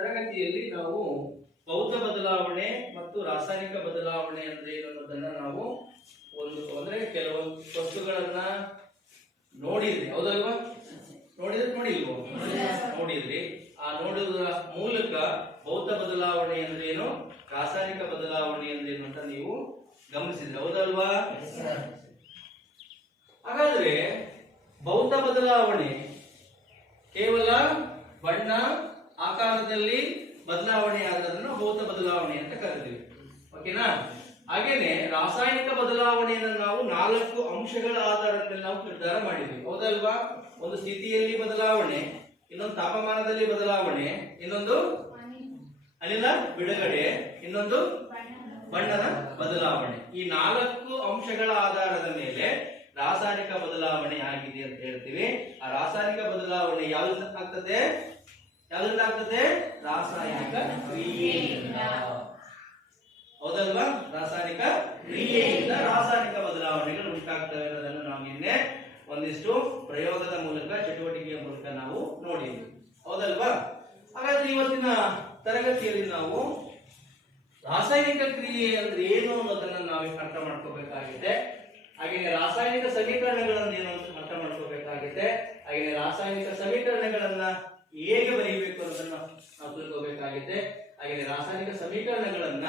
ತರಗತಿಯಲ್ಲಿ ನಾವು ಭೌತ ಬದಲಾವಣೆ ಮತ್ತು ರಾಸಾಯನಿಕ ಬದಲಾವಣೆ ಅಂದ್ರೆ ಏನು ಅನ್ನೋದನ್ನ ನಾವು ಅಂದ್ರೆ ಕೆಲವೊಂದು ವಸ್ತುಗಳನ್ನ ನೋಡಿದ್ರಿ, ಹೌದಲ್ವಾ? ನೋಡಿಲ್ವೋ? ನೋಡಿದ್ರಿ. ಆ ನೋಡುವುದರ ಮೂಲಕ ಭೌತ ಬದಲಾವಣೆ ಅಂದ್ರೆ ಏನು, ರಾಸಾಯನಿಕ ಬದಲಾವಣೆ ಅಂದ್ರೆ ಏನು ಅಂತ ನೀವು ಗಮನಿಸಿದ್ರಿ, ಹೌದಲ್ವಾ? ಹಾಗಾದ್ರೆ ಭೌತ ಬದಲಾವಣೆ ಕೇವಲ ಬಣ್ಣ ಆಕಾರದಲ್ಲಿ ಬದಲಾವಣೆ ಆದದನ್ನು ಭೌತ ಬದಲಾವಣೆ ಅಂತ ಕರಿತೀವಿ, ಓಕೆನಾ? ಹಾಗೇನೆ ರಾಸಾಯನಿಕ ಬದಲಾವಣೆಯನ್ನು ನಾವು 4 ಅಂಶಗಳ ಆಧಾರದ ಮೇಲೆ ನಾವು ನಿರ್ಧಾರ ಮಾಡಿದ್ವಿ, ಹೌದಲ್ವಾ? ಒಂದು ಸ್ಥಿತಿಯಲ್ಲಿ ಬದಲಾವಣೆ, ಇನ್ನೊಂದು ತಾಪಮಾನದಲ್ಲಿ ಬದಲಾವಣೆ, ಇನ್ನೊಂದು ಅನಿಲ ಬಿಡುಗಡೆ, ಇನ್ನೊಂದು ಬಣ್ಣದ ಬದಲಾವಣೆ. ಈ 4 ಅಂಶಗಳ ಆಧಾರದ ಮೇಲೆ ರಾಸಾಯನಿಕ ಬದಲಾವಣೆ ಆಗಿದೆ ಅಂತ ಹೇಳ್ತೀವಿ. ಆ ರಾಸಾಯನಿಕ ಬದಲಾವಣೆ ಯಾವ್ದ್ರಿಂದ ಆಗ್ತದೆ? ರಾಸಾಯನಿಕ ಕ್ರಿಯೆಯಿಂದ, ಹೌದಲ್ವಾ? ರಾಸಾಯನಿಕ ಕ್ರಿಯೆಯಿಂದ ರಾಸಾಯನಿಕ ಬದಲಾವಣೆಗಳು ಉಂಟಾಗ್ತವೆ ಅನ್ನೋದನ್ನು ನಾವು ನಿನ್ನೆ ಒಂದಿಷ್ಟು ಪ್ರಯೋಗದ ಮೂಲಕ, ಚಟುವಟಿಕೆಯ ಮೂಲಕ ನಾವು ನೋಡಿದ್ವಿ, ಹೌದಲ್ವಾ? ಹಾಗಾದ್ರೆ ಇವತ್ತಿನ ತರಗತಿಯಲ್ಲಿ ನಾವು ರಾಸಾಯನಿಕ ಕ್ರಿಯೆ ಅಂದ್ರೆ ಏನು ಅನ್ನೋದನ್ನ ನಾವು ಅರ್ಥ ಮಾಡ್ಕೋಬೇಕಾಗಿದೆ. ಹಾಗೆ ರಾಸಾಯನಿಕ ಸಮೀಕರಣಗಳನ್ನ ಏನು ಅಂತ ಅರ್ಥ ಮಾಡ್ಕೋಬೇಕಾಗಿದೆ. ಹಾಗೆ ರಾಸಾಯನಿಕ ಸಮೀಕರಣಗಳನ್ನ ಹೇಗೆ ಬರೆಯಬೇಕು ಅನ್ನೋದನ್ನ ನಾವು ತಿಳ್ಕೋಬೇಕಾಗಿದೆ. ಹಾಗೆ ರಾಸಾಯನಿಕ ಸಮೀಕರಣಗಳನ್ನ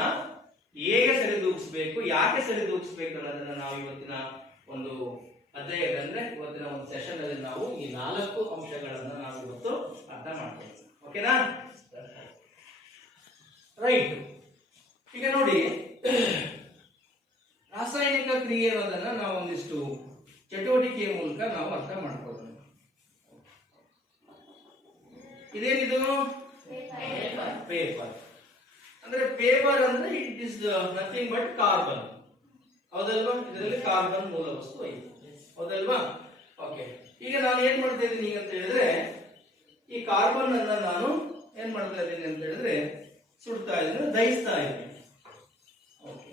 ಹೇಗೆ ಸರಿದೂಗಿಸಬೇಕು, ಯಾಕೆ ಸರಿದೂಗಿಸಬೇಕು ಅನ್ನೋದನ್ನ ನಾವು ಇವತ್ತಿನ ಒಂದು ಅಧ್ಯಾಯದ ಅಂದ್ರೆ ಇವತ್ತಿನ ಒಂದು ಸೆಷನ್ ಅಲ್ಲಿ ನಾವು ಈ 4 ಅಂಶಗಳನ್ನ ನಾವು ಇವತ್ತು ಅರ್ಥ ಮಾಡ್ತೀವಿ, ಓಕೆನಾ? ರೈಟ್. ಈಗ ನೋಡಿ, ರಾಸಾಯನಿಕ ಕ್ರಿಯೆ ಅನ್ನೋದನ್ನ ನಾವು ಒಂದಿಷ್ಟು ಚಟುವಟಿಕೆಯ ಮೂಲಕ ನಾವು ಅರ್ಥ ಮಾಡ್ಕೋಬಹುದು. ಇದೇನಿದು? ಪೇಪರ್. ಅಂದ್ರೆ ಪೇಪರ್ ಅಂದ್ರೆ it is nothing but carbon, ಹೌದಲ್ವಾ? ಇದರಲ್ಲಿ ಕಾರ್ಬನ್ ಮೂಲ ವಸ್ತು ಐತೆ, ಹೌದಲ್ವಾ? ಓಕೆ. ಈಗ ನಾನು ಏನ್ ಮಾಡ್ತಾ ಇದ್ದೀನಿ ಅಂತ ಹೇಳಿದ್ರೆ, ಈ ಕಾರ್ಬನ್ ಅನ್ನ ನಾನು ಏನ್ ಮಾಡ್ತಾ ಇದ್ದೀನಿ ಅಂತ ಹೇಳಿದ್ರೆ ಸುಡ್ತಾ ಇದ್ದೀನಿ, ದಹಿಸ್ತಾ ಇದ್ದೀನಿ. ಓಕೆ.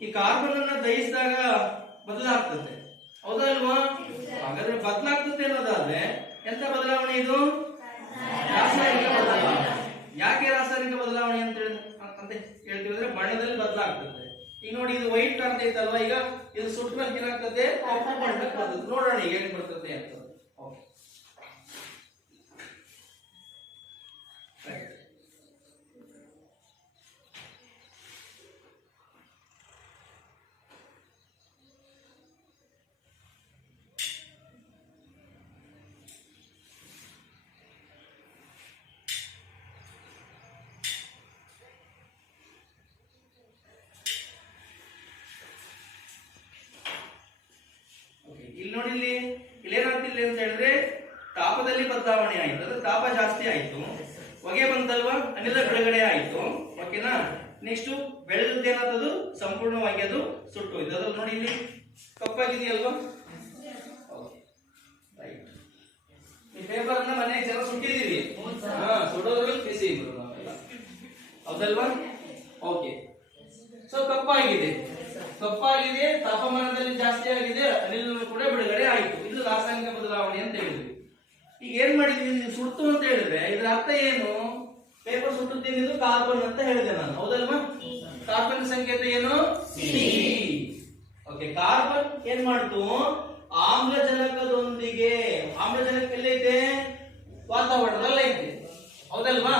ಈ ಕಾರ್ಬನ್ ಅನ್ನ ದಹಿಸಿದಾಗ ಬದಲಾಗ್ತದೆ, ಹೌದಲ್ವಾ? ಹಾಗಾದ್ರೆ ಬದಲಾಗ್ತದೆ ಅನ್ನೋದಾದ್ರೆ ಎಂತ ಬದಲಾವಣೆ ಇದು? ರಾಸಾಯನಿಕ ಬದಲಾವಣೆ. ಯಾಕೆ ರಾಸಾಯನಿಕ ಬದಲಾವಣೆ ಅಂತ ಹೇಳ್ತೀವಿ ಅಂದ್ರೆ ಬಣ್ಣದಲ್ಲಿ ಬದಲಾಗ್ತದೆ. ಈಗ ನೋಡಿ, ಇದು ವೈಟ್ ಕಾಣ್ತಾ ಇತ್ತಲ್ವಾ? ಈಗ ಇದು ಸುಟ್ಟ ಏನಾಗ್ತದೆ? ಕಪ್ಪು ಬಣ್ಣಕ್ಕೆ ಬರ್ತದೆ. ನೋಡೋಣ ಈಗ ಹೇಗೆ ಬರ್ತದೆ ಅಂತ. ಓಕೆ. ಇಲ್ಲಿ ನೋಡಿ, ಇಲ್ಲಿ ಏನಾಗ್ತಿಲ್ಲ ಅಂತ ಹೇಳಿದ್ರೆ ತಾಪದಲ್ಲಿ ಬದಲಾವಣೆ ಆಯ್ತು, ಅಂದ್ರೆ ತಾಪ ಜಾಸ್ತಿ ಆಯ್ತು, ಹೊಗೆ ಬಂತಲ್ವಾ, ಅನಿಲ ಬಿಡುಗಡೆ ಆಯ್ತು, ಓಕೆನಾ? ನೆಕ್ಸ್ಟ್ ಬೆಳೆದದ್ದೇನಾದದು ಸಂಪೂರ್ಣವಾಗಿ ಅದು ಸುಟ್ಟು ಹೋಯ್ತು. ಅದ್ರಲ್ಲಿ ನೋಡಿ ಇಲ್ಲಿ ಕಪ್ಪಾಗಿದೆಯಲ್ವಾ? ಈ ಪೇಪರ್ ಅನ್ನ ಮನೆಗೆ ಜನ ಸುಟ್ಟಿದೀವಿ, ಸುಡೋದ್ರಲ್ಲಿ ಬಿಸಿ ಇದ್ರು ನಾವೆಲ್ಲ, ಹೌದಲ್ವಾ? ಓಕೆ. ಸೊ ಕಪ್ಪಾಗಿದೆ, ತಾಪಮಾನದಲ್ಲಿ ಜಾಸ್ತಿ ಆಗಿದೆ, ಅನಿಲ ಕೂಡ ಬಿಡುಗಡೆ ಆಯಿತು. ಇದು ರಾಸಾಯನಿಕ ಬದಲಾವಣೆ ಅಂತ ಹೇಳಿದ್ವಿ. ಈಗ ಏನ್ ಮಾಡಿದ್ವಿ? ನೀವು ಸುಡ್ತು ಅಂತ ಹೇಳಿದ್ರೆ ಇದರ ಅರ್ಥ ಏನು? ಪೇಪರ್ ಸುಟ್ಟುತ್ತೇನೆ, ಇದು ಕಾರ್ಬನ್ ಅಂತ ಹೇಳಿದೆ ನಾನು, ಹೌದಲ್ವಾ? ಕಾರ್ಬನ್ ಸಂಕೇತ ಏನು? ಸಿ. ಓಕೆ. ಕಾರ್ಬನ್ ಏನ್ ಮಾಡ್ತು? ಆಮ್ಲಜನಕದೊಂದಿಗೆ, ಆಮ್ಲಜನಕ ಎಲ್ಲೈತೆ? ವಾತಾವರಣದಲ್ಲಿ ಐತೆ, ಹೌದಲ್ವಾ?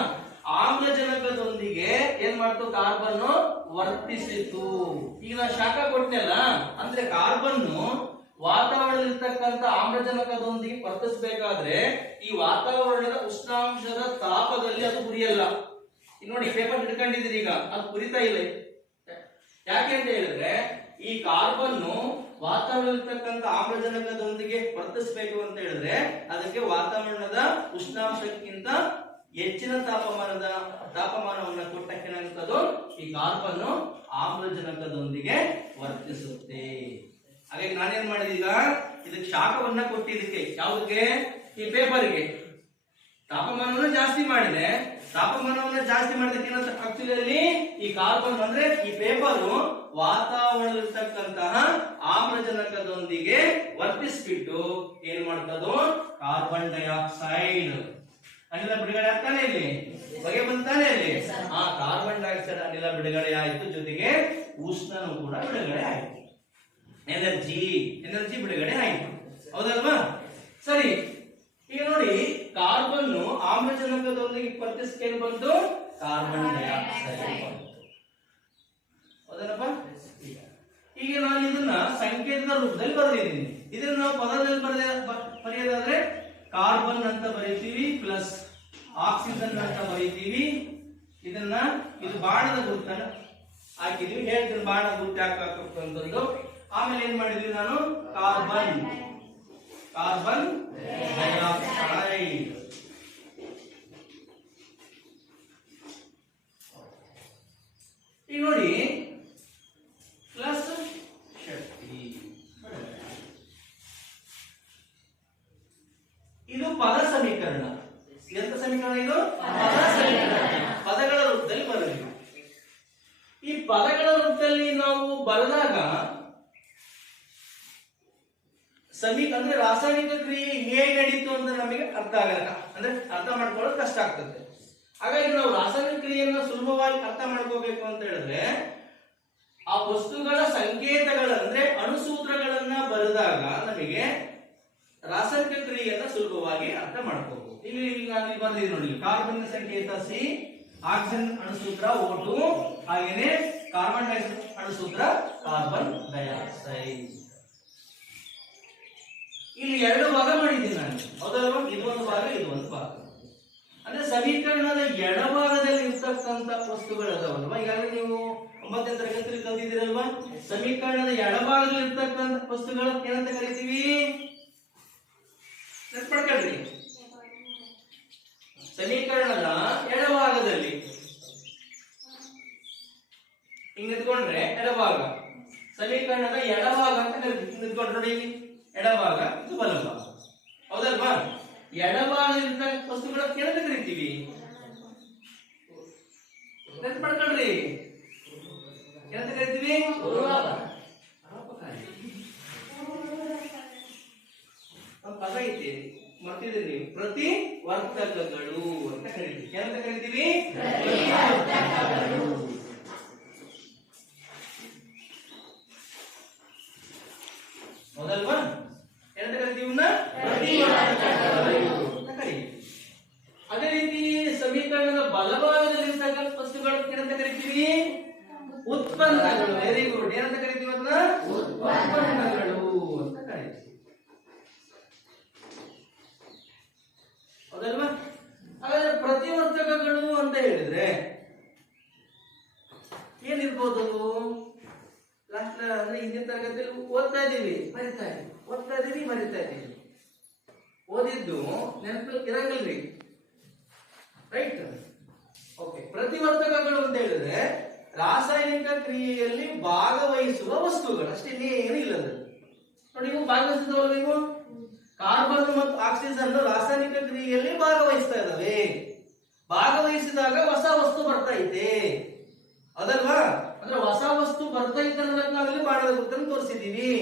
ಆಮ್ಲಜನಕದೊಂದಿಗೆ ಏನ್ ಮಾಡ್ತು? ಕಾರ್ಬನ್ ವರ್ತಿಸಿತು. ಈಗ ನಾನು ಶಾಖ ಕೊಟ್ಟೆಲ್ಲ, ಅಂದ್ರೆ ಕಾರ್ಬನ್ ವಾತಾವರಣದಲ್ಲಿರ್ತಕ್ಕಂಥ ಆಮ್ಲಜನಕದೊಂದಿಗೆ ವರ್ತಿಸಬೇಕಾದ್ರೆ ಈ ವಾತಾವರಣದ ಉಷ್ಣಾಂಶದ ತಾಪದಲ್ಲಿ ಅದು ಉರಿಯಲ್ಲ. ಈಗ ನೋಡಿ, ಪೇಪರ್ ಹಿಡ್ಕೊಂಡಿದ್ರಿ, ಈಗ ಅದು ಉರಿತಾ ಇಲ್ಲ. ಯಾಕೆ ಅಂತ ಹೇಳಿದ್ರೆ ಈ ಕಾರ್ಬನ್ ವಾತಾವರಣದಲ್ಲಿರ್ತಕ್ಕಂಥ ಆಮ್ಲಜನಕದೊಂದಿಗೆ ವರ್ತಿಸಬೇಕು ಅಂತ ಹೇಳಿದ್ರೆ ಅದಕ್ಕೆ ವಾತಾವರಣದ ಉಷ್ಣಾಂಶಕ್ಕಿಂತ ಹೆಚ್ಚಿನ ತಾಪಮಾನವನ್ನು ಕೊಟ್ಟಕ್ಕೇನಾಗುತ್ತದೋ ಈ ಕಾರ್ಬನ್ ಆಮ್ಲಜನಕದೊಂದಿಗೆ ವರ್ತಿಸುತ್ತೆ. ಹಾಗಾಗಿ ನಾನೇನ್ ಮಾಡಿದೆ, ಈಗ ಇದಕ್ಕೆ ಶಾಖವನ್ನ ಕೊಟ್ಟಿದ್ದಕ್ಕೆ, ಯಾವುದಕ್ಕೆ? ಈ ಪೇಪರ್ಗೆ ತಾಪಮಾನವನ್ನು ಜಾಸ್ತಿ ಮಾಡಿದೆ. ತಾಪಮಾನವನ್ನು ಜಾಸ್ತಿ ಮಾಡಿದಕ್ಕೆ ಏನಂತ ಆಕ್ಚುಲಿ ಈ ಕಾರ್ಬನ್ ಅಂದ್ರೆ ಈ ಪೇಪರ್ ವಾತಾವರಣದಲ್ಲಿರ್ತಕ್ಕಂತಹ ಆಮ್ಲಜನಕದೊಂದಿಗೆ ವರ್ತಿಸ್ಬಿಟ್ಟು ಏನ್ ಮಾಡ್ತದೋ ಕಾರ್ಬನ್ ಡೈಆಕ್ಸೈಡ್ ಅನಿಲ ಬಿಡುಗಡೆ ಆಗ್ತಾನೆ ಇಲ್ಲಿ. ಹೊಗೆ ಬಂತಾನೆ ಅಲ್ಲಿ ಆ ಕಾರ್ಬನ್ ಡೈಆಕ್ಸೈಡ್ ಅನಿಲ ಬಿಡುಗಡೆ ಆಯಿತು, ಜೊತೆಗೆ ಉಷ್ಣನೂ ಕೂಡ ಬಿಡುಗಡೆ ಆಯಿತು, ಎನರ್ಜಿ ಬಿಡುಗಡೆ ಆಯಿತು. ಹೌದಲ್ವಾ? ಸರಿ, ಈಗ ನೋಡಿ ಕಾರ್ಬನ್ ಆಮ್ಲಜನಕದೊಂದಿಗೆ ಸ್ಪರ್ಧಿಸ್ಕೇನು ಬಂತು? ಕಾರ್ಬನ್ ಡೈಆಕ್ಸೈಡ್ ಬಂತು. ಹೌದಲ್ಲಪ್ಪ? ಈಗ ನಾನು ಇದನ್ನ ಸಂಕೇತದ ರೂಪದಲ್ಲಿ ಬರೆದಿದ್ದೀನಿ. ಇದನ್ನ ನಾವು ಪದದಲ್ಲಿ ಬರೆಯೋದಾದ್ರೆ ಕಾರ್ಬನ್ ಅಂತ ಬರೀತೀವಿ ಪ್ಲಸ್ ಆಕ್ಸಿಜನ್ ಅಂತ ಬರೀತೀವಿ. ಇದನ್ನ ಇದು ಬಾಣದ ಗುರುತನ್ನ ಹಾಕಿದೀವಿ. ಹೇಳ್ತೀನಿ ಬಾಣದ ಗುರುತು ಹಾಕಬೇಕು ಅಂತಂದು. ಆಮೇಲೆ ಏನ್ ಮಾಡಿದ್ವಿ ನಾನು? Carbon dioxide. ಈಗ ನೋಡಿ ಪ್ಲಸ್ ಶಕ್ತಿ. ಇದು ಪದ ಸಮೀಕರಣ. ಎಂತ ಸಮೀಕರಣ ಇದು? ಪದ ಸಮೀಕರಣ. ಪದಗಳ ರೂಪದಲ್ಲಿ ಬರಬೇಕು. ಈ ಪದಗಳ ರೂಪದಲ್ಲಿ ನಾವು ಬರೆದಾಗ ಅಂದ್ರೆ ರಾಸಾಯನಿಕ ಕ್ರಿಯೆ ಹೇಗೆ ನಡೀತು ಅಂತ ನಮಗೆ ಅರ್ಥ ಆಗಲ್ಲ, ಅಂದ್ರೆ ಅರ್ಥ ಮಾಡ್ಕೊಳ್ಳೋದು ಕಷ್ಟ ಆಗ್ತದೆ. ಹಾಗಾಗಿ ನಾವು ರಾಸಾಯನಿಕ ಕ್ರಿಯೆಯನ್ನು ಸುಲಭವಾಗಿ ಅರ್ಥ ಮಾಡ್ಕೋಬೇಕು ಅಂತ ಹೇಳಿದ್ರೆ ಆ ವಸ್ತುಗಳ ಸಂಕೇತಗಳ ಅಂದ್ರೆ ಅಣುಸೂತ್ರಗಳನ್ನ ಬರೆದಾಗ ನಮಗೆ ರಾಸಾಯನಿಕ ಕ್ರಿಯೆಯನ್ನ ಸುಲಭವಾಗಿ ಅರ್ಥ ಮಾಡ್ಕೋಬಹುದು. ಇಲ್ಲಿ ನಾನು ಬಂದಿದ್ದೀನಿ ನೋಡಿ, ಕಾರ್ಬನ್ ಸಂಕೇತ ಸಿ, ಆಕ್ಸಿಜನ್ ಅಣುಸೂತ್ರ O2, ಹಾಗೇನೆ ಕಾರ್ಬನ್ ಡೈಆಕ್ಸೈಡ್ ಅಣುಸೂತ್ರ ಕಾರ್ಬನ್ ಡೈಆಕ್ಸೈಡ್. ಇಲ್ಲಿ ಎರಡು ಭಾಗ ಮಾಡಿದ್ದೀನಿ ನಾನು, ಹೌದಲ್ವಾ? ಇದು ಒಂದು ಭಾಗ, ಇದು ಒಂದು ಭಾಗ. ಅಂದ್ರೆ ಸಮೀಕರಣದ ಎಡಭಾಗದಲ್ಲಿ ಇರ್ತಕ್ಕಂಥ ವಸ್ತುಗಳದಾವಲ್ವಾ, ಈಗಾಗಲೇ ನೀವು 9ನೇ ತರಗತಿಯಲ್ಲಿ ಕಲಿತಿದ್ದೀರಲ್ವಾ? ಸಮೀಕರಣದ ಎಡಭಾಗದಲ್ಲಿ ಇರ್ತಕ್ಕಂಥ ವಸ್ತುಗಳು ಏನಂತ ಕರಿತೀವಿ? ನೆನಪಿಟ್ಕೊಳ್ರಿ, ಸಮೀಕರಣದ ಎಡಭಾಗದಲ್ಲಿ ಹಿಂಗ್ ನಿಂತ್ಕೊಂಡ್ರೆ ಎಡಭಾಗ, ಸಮೀಕರಣದ ಎಡಭಾಗ ಅಂತ ಕರಿತೀವಿ. ನಿಂತ್ಕೊಂಡ್ರೆ ನೋಡಿ, ಎಡಭಾಗ, ಇದು ಬಲಭಾಗ, ಹೌದಲ್ವಾ? ಎಡಭಾಗದಿಂದ ವಸ್ತುಗಳ ಏನಂತ ಕರಿತೀವಿ? ನೆನಪಿಟ್ಕೊಳ್ರಿ, ಏನಂತ ಕರಿತೀವಿ? ಪದ ಐತಿ, ಮರ್ತಿದ್ದೀರಿ ನೀವು. ಪ್ರತಿವರ್ತಕಗಳು ಅಂತ ಕರಿತೀವಿ. ಏನಂತ ಕರಿತೀವಿ? ಹೌದಲ್ವಾ? ಏನಂತ ಕರಿತೀವಿ? ಅದೇ ರೀತಿ ಸಮೀಕರಣದ ಬಲಭಾಗದಲ್ಲಿ ಇರ್ತಕ್ಕಂಥ ವಸ್ತುಗಳು ಏನಂತ ಕರಿತೀವಿ? ಉತ್ಪನ್ನಗಳು. Very good. ಏನಂತ ಕರಿತೀವಿ? ಅದನ್ನ ಉತ್ಪನ್ನಗಳು ಅಂತ ಕರಿತೀವಿ. ಹೌದಲ್ವಾ? ಹಾಗಾದ್ರೆ ಪ್ರತಿವರ್ತಕಗಳು ಅಂತ ಹೇಳಿದ್ರೆ ಏನಿರ್ಬೋದು? ಲಾಸ್ಟ್ ಅಂದ್ರೆ ಹಿಂದಿನ ತರಗತಿಯಲ್ಲಿ ಓದ್ತಾ ಇದೀವಿ, ಮರಿತಾ ಇದೀವಿ. ಓದಿದ್ದು ನೆನಪು ಇರಂಗಿಲ್ರಿ, ರೈಟ್? ಓಕೆ. ಪ್ರತಿವರ್ತಕಗಳು ಅಂತ ಹೇಳಿದ್ರೆ ರಾಸಾಯನಿಕ ಕ್ರಿಯೆಯಲ್ಲಿ ಭಾಗವಹಿಸುವ ವಸ್ತುಗಳು, ಅಷ್ಟೇ, ಏನು ಇಲ್ಲ. ನೋಡಿ, ಇವು ಭಾಗವಹಿಸಿದವಲ್ಲ, ಇವು ಕಾರ್ಬನ್ ಮತ್ತು ಆಕ್ಸಿಜನ್ ರಾಸಾಯನಿಕ ಕ್ರಿಯೆಯಲ್ಲಿ ಭಾಗವಹಿಸ್ತಾ ಇದಾವೆ. ಭಾಗವಹಿಸಿದಾಗ ಹೊಸ ವಸ್ತು ಬರ್ತೈತೆ, ಅದಲ್ವಾ? ಅಂದ್ರೆ ಹೊಸ ವಸ್ತು ಬರ್ತೈತೆ ಅನ್ನೋದಕ್ಕೆ ನಾವಿಲ್ಲಿ ಬಾಣದ ಗುರುತನ್ನು ತೋರಿಸಿದೀವಿ,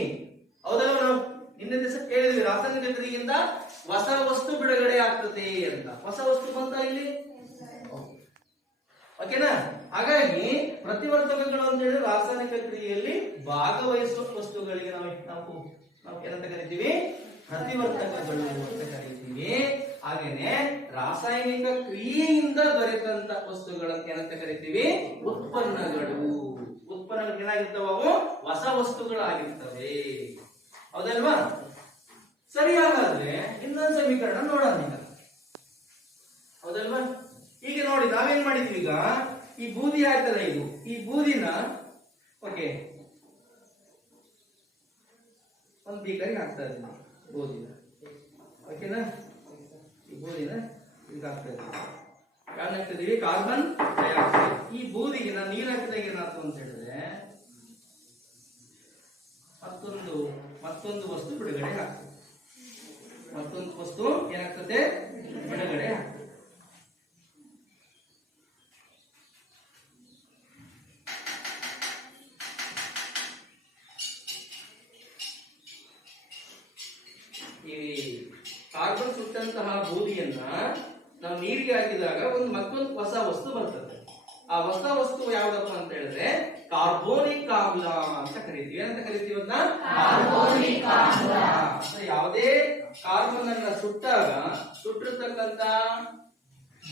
ಹೌದಲ್ವಾ? ನಾವು ನಿನ್ನೆ ದಿವಸ ಕೇಳಿದ್ವಿ, ರಾಸಾಯನಿಕ ಕ್ರಿಯೆಯಿಂದ ಹೊಸ ವಸ್ತು ಬಿಡುಗಡೆ ಆಗ್ತದೆ ಅಂತ. ಹೊಸ ವಸ್ತು ಬಂತ ಇಲ್ಲಿ, ಓಕೆನಾ? ಹಾಗಾಗಿ ಪ್ರತಿವರ್ತಕಗಳು ಅಂತ ಹೇಳಿ ರಾಸಾಯನಿಕ ಕ್ರಿಯೆಯಲ್ಲಿ ಭಾಗವಹಿಸುವ ವಸ್ತುಗಳಿಗೆ ನಾವು ಏನಂತ ಕರಿತೀವಿ? ಪ್ರತಿವರ್ತಕಗಳು ಅಂತ ಕರಿತೀವಿ. ಹಾಗೇನೆ ರಾಸಾಯನಿಕ ಕ್ರಿಯೆಯಿಂದ ದೊರೆತಂತ ವಸ್ತುಗಳಂತ ಏನಂತ ಕರಿತೀವಿ? ಉತ್ಪನ್ನಗಳು. ಉತ್ಪನ್ನಗಳು ಏನಾಗಿರ್ತವೆ? ಅವು ಹೊಸ ವಸ್ತುಗಳಾಗಿರ್ತವೆ, ಹೌದಲ್ವಾ? ಸರಿ, ಹಾಗಾದ್ರೆ ಇನ್ನೊಂದು ಸಮೀಕರಣ ನೋಡೋಣ ಈಗ, ಹೌದಲ್ವಾ? ಈಗ ನೋಡಿ, ನಾವೇನ್ ಮಾಡಿದ್ವಿ, ಈಗ ಈ ಬೂದಿ ಆಗ್ತದೆ, ಇದು ಈ ಬೂದಿನ ಓಕೆ ಒಂದು ಬೀಕರಿಗೆ ಹಾಕ್ತಾ ಇದ್ದೀನಿ, ಬೂದಿನ, ಓಕೆನಾ? ಈ ಬೂದಿನ ಈಗ ಹಾಕ್ತಾ ಇದ್ದೀವಿ. ಯಾರು ಹಾಕ್ತಿದೀವಿ? Carbon dioxide. ಈ ಬೂದಿಗೆ ನಾನು ನೀರು ಹಾಕಿದಾಗ ಏನಾಯ್ತು ಅಂತ ಹೇಳಿದ್ರೆ ಮತ್ತೊಂದು ವಸ್ತು ಬಿಡುಗಡೆ ಆಗ್ತದೆ. ಮತ್ತೊಂದು ವಸ್ತು ಏನಾಗ್ತದೆ? ಬಿಡುಗಡೆ ಆಗ್ತದೆ. ಈ ಕಾರ್ಬನ್ ಸುಟ್ಟಂತಹ ಬೂದಿಯನ್ನ ನಾವು ನೀರಿಗೆ ಹಾಕಿದಾಗ ಒಂದು ಮತ್ತೊಂದು ಹೊಸ ವಸ್ತು ಬರ್ತದೆ. ಆ ಹೊಸ ವಸ್ತು ಯಾವ್ದಪ್ಪ ಅಂತ ಹೇಳಿದ್ರೆ ಕಾರ್ಬೋನಿಕ್ ಆಮ್ಲ ಅಂತ ಕರಿತೀವಿ. ಏನಂತ ಕರಿತೀವಿ ಅದನ್ನ? ಕಾರ್ಬೋನಿಕ್ ಆಮ್ಲ. ಯಾವುದೇ ಕಾರ್ಬನ್ ಅನ್ನ ಸುಟ್ಟಿರ್ತಕ್ಕಂತ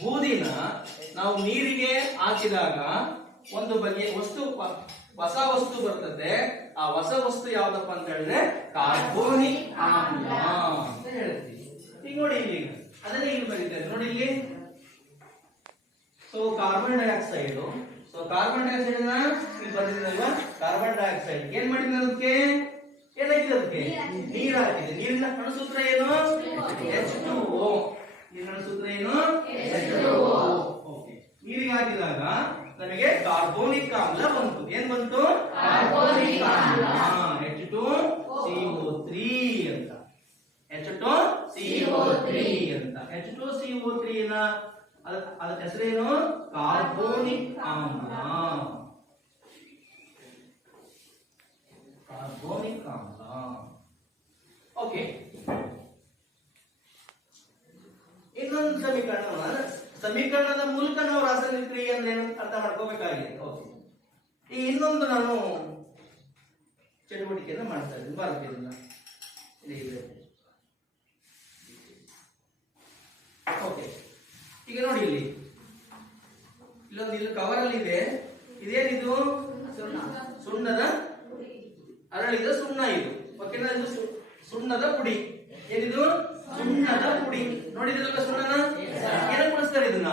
ಬೂದಿನ ನಾವು ನೀರಿಗೆ ಹಾಕಿದಾಗ ಒಂದು ಬಗೆಯ ವಸ್ತು, ಹೊಸ ವಸ್ತು ಬರ್ತದೆ. ಆ ಹೊಸ ವಸ್ತು ಯಾವ್ದಪ್ಪ ಅಂತ ಹೇಳಿದ್ರೆ ಕಾರ್ಬೋನಿಕ್ ಆಮ್ಲ ಅಂತ ಹೇಳ್ತೀವಿ. ಈಗ ನೋಡಿ ಇಲ್ಲಿ ಅದನ್ನೇ ಇಲ್ಲಿ ಬರೀತಾರೆ ನೋಡಿ ಇಲ್ಲಿ. So carbon dioxide, carbon dioxide ಇಲ್ಲಿ ಬಂದಿದ್ದೀನಲ್ವಾ, ಕಾರ್ಬನ್ ಡೈಆಕ್ಸೈಡ್ ಏನ್ ಮಾಡಿದ್ರೆ ಅದಕ್ಕೆ ಏನಾಗಿದೆ? ಅದಕ್ಕೆ ನೀರು ಹಾಕಿದೆ. ನೀರಿನ ಅಣುಸೂತ್ರ ಏನು? H2O. ನೀರಿನ ಅಣುಸೂತ್ರ ಏನು? H2O. ಓಕೆ, ನೀರಿಗೆ ಹಾಕಿದಾಗ ನಮಗೆ ಕಾರ್ಬೋನಿಕ್ ಆಮ್ಲ ಬಂತು. ಏನ್ ಬಂತು? ಕಾರ್ಬೋನಿಕ್ ಆಮ್ಲ. H2CO3 ಅಂತ. H2CO3 ಅಂತ. H2CO3 ನ ಅದರ ಹೆಸರೇನು? ಕಾರ್ಬೋನಿಕ್ ಆಮ್ಲ. ಕಾರ್ಬೋನಿಕ್ ಆಮ್ಲ. ಓಕೆ, ಇನ್ನೊಂದು ಸಮೀಕರಣದ ಮೂಲಕ ನಾವು ರಾಸಾಯನಿಕ ಕ್ರಿಯೆ ಅಂದ್ರೆ ಏನು ಅರ್ಥ ಮಾಡ್ಕೋಬೇಕಾಗಿದೆ. ಓಕೆ, ಈ ಇನ್ನೊಂದು ನಾನು ಚಟುವಟಿಕೆಯನ್ನು ಮಾಡ್ತಾ ಇದ್ದೀನಿ, ಬರ್ತಿಲ್ಲ. ಓಕೆ, ಈಗ ನೋಡಿ ಇಲ್ಲೊಂದು ಇಲ್ಲಿ ಕವರ್ ಅಲ್ಲಿ ಇದೆ. ಇದೇನಿದು? ಸುಣ್ಣದ ಅರಳಿದ ಸುಣ್ಣ ಇದು. ಓಕೆನಾ? ಇದು ಸುಣ್ಣದ ಪುಡಿ. ಏನಿದು? ಸುಣ್ಣದ ಪುಡಿ. ನೋಡಿದ್ರಲ್ಲ ಸುಣ್ಣನ? ಏನಕ್ಕೆ ಬಳಸ್ತಾರೆ ಇದನ್ನ?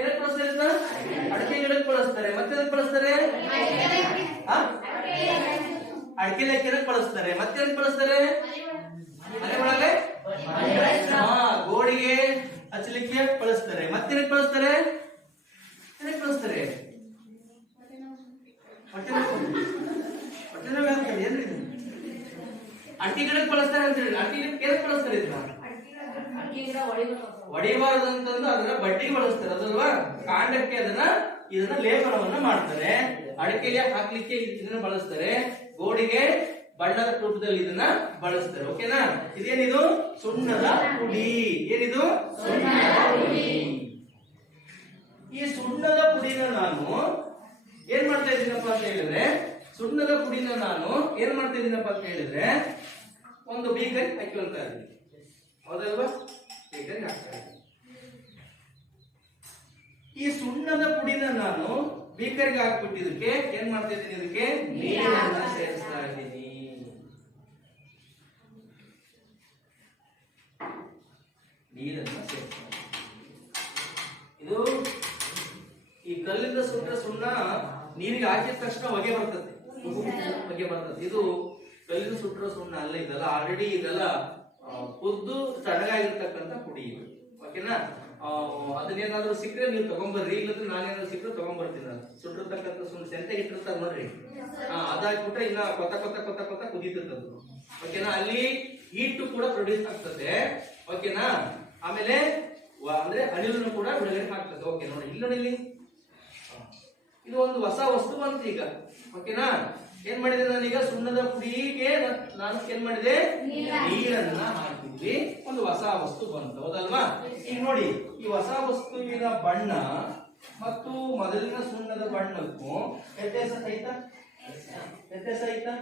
ಏನಕ್ಕೆ ಬಳಸ್ತಾರೆ ಇದನ್ನ? ಅಡಿಕೆ ಗಿಡಕ್ಕೆ ಬಳಸ್ತಾರೆ. ಮತ್ತೆ ಏನಕ್ಕೆ ಬಳಸ್ತಾರೆ? ಅಡಿಕೆ ಲೆಕ್ಕಕ್ಕೆ ಬಳಸ್ತಾರೆ. ಮತ್ತೆ ಏನಕ್ಕೆ ಬಳಸ್ತಾರೆ? ಮನೆ ಒಳಗೆ ಗೋಡೆಗೆ ಹಚ್ಚಲಿಕ್ಕೆ ಬಳಸ್ತಾರೆ. ಮತ್ತೆ ಏನಕ್ಕೆ ಬಳಸ್ತಾರೆ? ಏನಕ್ಕೆ ಬಳಸ್ತಾರೆ? ಅಡಿಕೆ ಗಿಡಕ್ಕೆ ಬಳಸ್ತಾರೆ ಅಂತ ಹೇಳಿ. ಅಡಿಕೆ ಗಿಡಕ್ಕೆ ಏನಕ್ಕೆ ಬಳಸ್ತಾರೆ ಇದನ್ನ? ಹೊಡಿಬಾರ್ದಂತಂದು ಅದನ್ನ ಬಡ್ಡಿಗೆ ಬಳಸ್ತಾರೆ ಅದಲ್ವಾ? ಕಾಂಡಕ್ಕೆ ಇದನ್ನ ಲೇಪನವನ್ನ ಮಾಡ್ತಾರೆ. ಅಡಿಕೆಗೆ ಹಾಕ್ಲಿಕ್ಕೆ ಇದನ್ನ ಬಳಸ್ತಾರೆ. ಗೋಡೆಗೆ ಬಣ್ಣದ ರೂಪದಲ್ಲಿ ಇದನ್ನ ಬಳಸ್ತಾರೆ. ಓಕೆನಾ? ಇದೇನಿದು? ಸುಣ್ಣದ ಪುಡಿ. ಏನಿದು? ಸುಣ್ಣದ ಪುಡಿ. ಈ ಸುಣ್ಣದ ಪುಡಿನ ನಾನು ಏನ್ ಮಾಡ್ತಾ ಇದ್ದೀನಪ್ಪ ಅಂತ ಹೇಳಿದ್ರೆ, ಸುಣ್ಣದ ಪುಡಿನ ನಾನು ಏನ್ ಮಾಡ್ತಾ ಇದ್ದೀನಪ್ಪ ಅಂತ ಹೇಳಿದ್ರೆ ಒಂದು ಬೀಗರ್ ಹಾಕಿವಂತ ಇದ್ದೀನಿ. ಹೌದಲ್ವಾ? ಬೀಗರ್ ಹಾಕ್ತಾ ಇದ್ದೀನಿ. ಈ ಸುಣ್ಣದ ಪುಡಿನ ನಾನು ಬೀಕರ್ಗೆ ಹಾಕ್ಬಿಟ್ಟಿದ್ದಕ್ಕೆ ಏನ್ ಮಾಡ್ತಾ ಇದ್ದೀನಿ? ಇದಕ್ಕೆ ನೀರನ್ನ ಸೇರಿಸ್ತಾ ಇದ್ದೀನಿ. ನೀರನ್ನ ಸೇರಿಸ್ತಾ ಇದ್ದೀನಿ. ಇದು ಈ ಕಲ್ಲಿಂದ ಸುಟ್ಟ ಸುಣ್ಣ ನೀರಿಗೆ ಹಾಕಿದ ತಕ್ಷಣ ಹೊಗೆ ಬರ್ತದೆ. ಇದು ಕಲ್ಲಿಂದ ಸುಟ್ಟರ ಸುಣ್ಣ ಅಲ್ಲ. ಇದೆಲ್ಲ ಆಲ್ರೆಡಿ ಇದೆಲ್ಲ ಕುದ್ದು ತಣ್ಣಗಾಗಿರ್ತಕ್ಕಂಥ ಪುಡಿ ಇದು. ಓಕೆನಾ? ಅದನ್ನೇನಾದ್ರೂ ಸಿಕ್ಕರೆ ನೀವು ತಗೊಂಡ್ಬರ್ರಿ, ಇಲ್ಲದ್ರೆ ನಾನೇನಾದ್ರು ಸಿಕ್ಕರೆ ತಗೊಂಡ್ಬರ್ತೀನಿ. ನಾನು ಸುಟ್ಟಿರ್ತಕ್ಕಂಥ ಸುಣ್ಣ ಸೆಂತೆಗೆ ಇಟ್ಟಿರ್ತಾರೆ ನೋಡ್ರಿ, ಅದಾಗ್ಬಿಟ್ರೆ ಇನ್ನ ಕೊತ್ತ ಕೊತ್ತ ಕೊತ್ತ ಕೊತ್ತ ಕುದೀತದ್ದು. ಓಕೆನಾ? ಅಲ್ಲಿ ಹೀಟು ಕೂಡ ಪ್ರೊಡ್ಯೂಸ್ ಆಗ್ತದೆ. ಓಕೆನಾ? ಆಮೇಲೆ ಅಂದ್ರೆ ಅನಿಲನ್ನು ಕೂಡ ಬಿಡುಗಡೆ ಆಗ್ತದೆ. ಓಕೆ, ನೋಡಿ ಇಲ್ಲಿ ನೋಡಿ, ಇಲ್ಲಿ ಇದು ಒಂದು ಹೊಸ ವಸ್ತು ಬಂತು ಈಗ. ಓಕೆನಾ? ಏನ್ ಮಾಡಿದೆ ನಾನೀಗ? ಸುಣ್ಣದ ಪುಡಿಗೆ ನಾನು ಏನ್ ಮಾಡಿದೆ? ನೀರನ್ನ ಹಾಕಿದ್ವಿ, ಒಂದು ಹೊಸ ವಸ್ತು ಬಂತು. ಹೌದಲ್ವಾ? ಈಗ ನೋಡಿ, ಈ ಹೊಸ ವಸ್ತುವಿನ ಬಣ್ಣ ಮತ್ತು ಮೊದಲಿನ ಸುಣ್ಣದ ಬಣ್ಣಕ್ಕೂ ವ್ಯತ್ಯಾಸ ಐತಾ? ವ್ಯತ್ಯಾಸ ಐತಾ?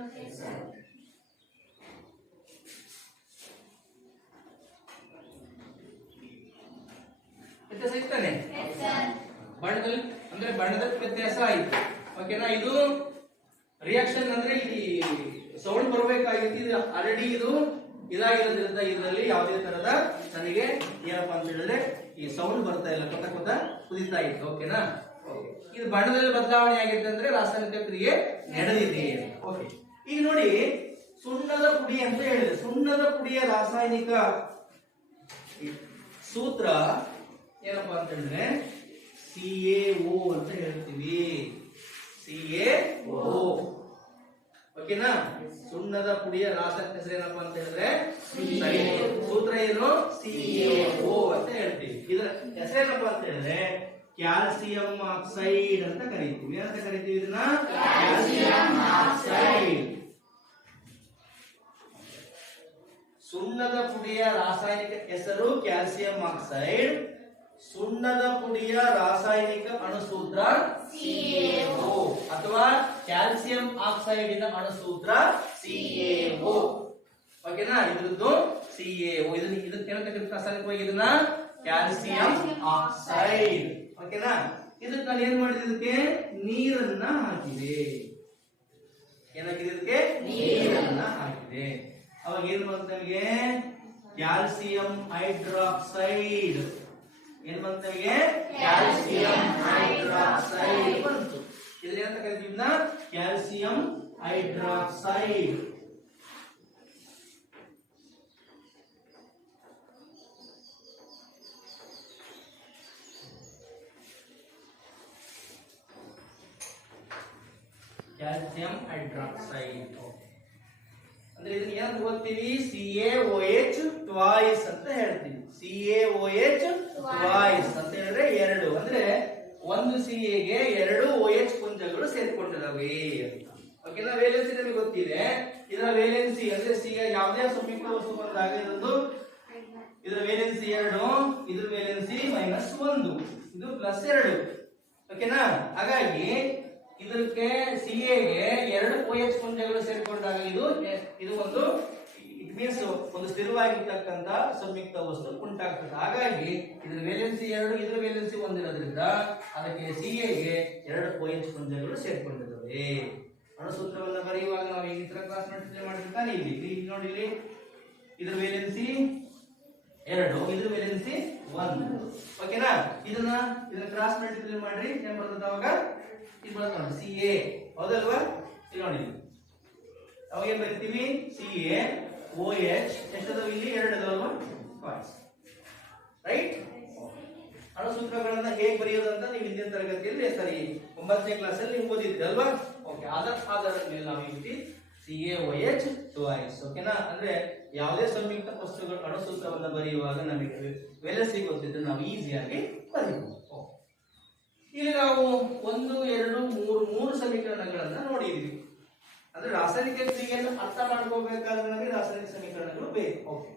ವ್ಯತ್ಯಾಸ ಇತ್ತಾನೆ ಬಣ್ಣದಲ್ಲಿ, ಅಂದ್ರೆ ಬಣ್ಣದ ವ್ಯತ್ಯಾಸ ಆಯ್ತು. ಓಕೆನಾ? ಇದು ರಿಯಾಕ್ಷನ್ ಅಂದ್ರೆ ಈ ಸೌಂಡ್ ಬರಬೇಕಾಗಿತ್ತು. ಇದು ಆಲ್ರೆಡಿ ಇದು ಇದಾಗಿರೋದ್ರಿಂದ ಇದರಲ್ಲಿ ಯಾವುದೇ ತರದ ನನಗೆ ಏನಪ್ಪಾ ಅಂತ ಹೇಳಿದ್ರೆ ಈ ಸೌಂಡ್ ಬರ್ತಾ ಇಲ್ಲ, ಕೊತ್ತ ಕೊತ್ತ ಕುದಿತಾ ಇತ್ತು. ಓಕೆನಾ? ಇದು ಬಣ್ಣದಲ್ಲಿ ಬದಲಾವಣೆ ಆಗಿದೆ ಅಂದ್ರೆ ರಾಸಾಯನಿಕ ಕ್ರಿಯೆ ನಡೆದಿದೆ. ಓಕೆ, ಈಗ ನೋಡಿ ಸುಣ್ಣದ ಪುಡಿ ಅಂತ ಹೇಳಿದೆ. ಸುಣ್ಣದ ಪುಡಿಯ ರಾಸಾಯನಿಕ ಸೂತ್ರ ಏನಪ್ಪಾ ಅಂತ ಹೇಳಿದ್ರೆ CaO ಅಂತ ಹೇಳ್ತೀವಿ. CaO. ಓಕೆನಾ? ಸುಣ್ಣದ ಪುಡಿಯ ರಾಸಾಯನಿಕ ಹೆಸರು ಏನಪ್ಪಾ ಅಂತ ಹೇಳಿದ್ರೆ ಸೂತ್ರ ಏನು? CaO ಅಂತ ಹೇಳ್ತೀವಿ. ಇದರ ಹೆಸರೇನಪ್ಪಾ ಅಂತ ಹೇಳಿದ್ರೆ ಕ್ಯಾಲ್ಸಿಯಂ ಆಕ್ಸೈಡ್ ಅಂತ ಕರಿತೀವಿ. ಏನಂತ ಕರಿತೀವಿ ಇದನ್ನ? Calcium oxide. ಸುಣ್ಣದ ಪುಡಿಯ ರಾಸಾಯನಿಕ ಹೆಸರು ಕ್ಯಾಲ್ಸಿಯಂ ಆಕ್ಸೈಡ್. ಸುಣ್ಣದ ಪುಡಿಯ ರಾಸಾಯನಿಕ ಅಣುಸೂತ್ರ CaO ಅಥವಾ ಕ್ಯಾಲ್ಸಿಯಂ ಆಕ್ಸೈಡಿನ ಅಣುಸೂತ್ರ CaO. ಓಕೆನಾ? ಇದ್ರದ್ದು CaO. ಇದಕ್ಕೆ ರಾಸಾಯನಿಕವಾಗಿ ಇದನ್ನ ಕ್ಯಾಲ್ಸಿಯಂ ಆಕ್ಸೈಡ್. ಓಕೆನಾ? ಇದಕ್ಕೆ ನಾನು ಏನ್ ಮಾಡಿದೆ? ಇದಕ್ಕೆ ನೀರನ್ನ ಹಾಕಿದೆ. ಏನಾಗಿದೆ? ಇದಕ್ಕೆ ನೀರನ್ನ ಹಾಕಿದೆ. ಅವಾಗ ಏನ್ ಬಂತು ನಮಗೆ? Calcium hydroxide. ಏನ್ ಬಂತು ನಮಗೆ? ಕ್ಯಾಲ್ಸಿಯಂ ಹೈಡ್ರಾಕ್ಸೈಡ್ ಬಂತು. ಇದ್ರೇನಂತ ಕರಿತೀವಿ? Calcium hydroxide. ಕ್ಯಾಲ್ಸಿಯಂ ಹೈಡ್ರಾಕ್ಸೈಡ್ ಅಂದ್ರೆ ಇದನ್ನ ಏನಂತ ಓದ್ತೀವಿ? CaOH ಟ್ವೈಸ್ ಅಂತ ಹೇಳ್ತೀವಿ. CaOH ಟ್ವೈಸ್ ಅಂತ ಹೇಳಿದ್ರೆ ಎರಡು, ಅಂದ್ರೆ ಒಂದು Ca ಗೆ ಎರಡು OH ಪುಂಜಗಳು ಸೇರ್ಕೊಂಡಿದ್ದಾವೆ ಅಂತ. ಓಕೆನಾ? ವೇಲೆನ್ಸಿ ನಮಗೆ ಗೊತ್ತಿದೆ. ಇದರ ವೇಲೆನ್ಸಿ ಅಂದ್ರೆ C ಯಾವುದೇ ಸಂಯುಕ್ತ ವಸ್ತು ಬಂದಾಗ ಇದರ ವೇಲೆನ್ಸಿ 2, ಇದರ ವೇಲೆನ್ಸಿ -1, ಇದು +2. ಓಕೆನಾ? ಹಾಗಾಗಿ ಇದಕ್ಕೆ Ca ಗೆ ಎರಡು OH ಪುಂಜಗಳು ಸೇರಿಕೊಂಡಾಗ ಇದು ಒಂದು ಇಟ್ ಮೀನ್ಸ್ ಒಂದು ಸ್ಥಿರವಾಗಿರ್ತಕ್ಕಂತ ಸಂಯುಕ್ತ ವಸ್ತು ಉಂಟಾಗ್ತದೆ. ಹಾಗಾಗಿ ಇದರ ವೇಲೆನ್ಸಿ 2, ಇದರ ವೇಲೆನ್ಸಿ 1 ಇರೋದ್ರಿಂದ ಅದಕ್ಕೆ Ca ಗೆ ಎರಡು OH ಪುಂಜಗಳು ಸೇರಿಕೊಂಡಿದ್ದಾವೆ. ಅಣುಸೂತ್ರವನ್ನು ಬರೆಯುವಾಗ ನಾವು ಈ ತರ ಕ್ರಾಸ್ ಮಲ್ಟಿಪ್ಲೈ ಮಾಡಿರ್ತಾನೆ. ಇಲ್ಲಿ ನೋಡಿ, ಇಲ್ಲಿ ಇದರ ವೇಲೆನ್ಸಿ 2, ಇದರ ವೇಲೆನ್ಸಿ 1. ಓಕೆನಾ? ಇದನ್ನ ಕ್ರಾಸ್ ಮಲ್ಟಿಪ್ಲೈ ಮಾಡ್ರಿ. ಏನ್ ಬರ್ತದೆ ಅವಾಗ? ಇದು ಬರ್ತದೆ ನೋಡಿ, Ca. ಹೌದಲ್ವಾ? ಇಲ್ಲಿ ನೋಡಿ, ಅವಾಗ ಏನ್ ಬರೀತೀವಿ? CaOH ಎಷ್ಟದಾವ? ಇಲ್ಲಿ 2 ಅದಾವಲ್ವಾ? ರೈಟ್? ಅಣುಸೂತ್ರಗಳನ್ನ ಹೇಗೆ ಬರೆಯೋದಂತ ನೀವು ಹಿಂದಿನ ತರಗತಿಯಲ್ಲಿ 9ನೇ ಕ್ಲಾಸ್ ಅಲ್ಲಿ ನೀವು ಓದಿದ್ರಿ ಅಲ್ವಾ? ಓಕೆ, ಆಧಾರದ ಮೇಲೆ ನಾವು ಈ ರೀತಿ CaOH ಟ್ವೈಸ್. ಓಕೆನಾ? ಅಂದ್ರೆ ಯಾವುದೇ ಸಂಯುಕ್ತ ವಸ್ತುಗಳ ಅಣುಸೂತ್ರವನ್ನ ಬರೆಯುವಾಗ ನಮಗೆ ವೇಲೆನ್ಸಿ ಗೊತ್ತಿದ್ರೆ ನಾವು ಈಸಿಯಾಗಿ ಬರೀಬಹುದು. ಇಲ್ಲಿ ನಾವು 1, 2, 3 ಸಮೀಕರಣಗಳನ್ನ ನೋಡಿದ್ವಿ. ಅಂದ್ರೆ ರಾಸಾಯನಿಕ ಕ್ರಿಯೆಯನ್ನು ಅರ್ಥ ಮಾಡ್ಕೋಬೇಕಾದ್ರೆ ನಮಗೆ ರಾಸಾಯನಿಕ ಸಮೀಕರಣಗಳು ಬೇಕು. ಓಕೆ,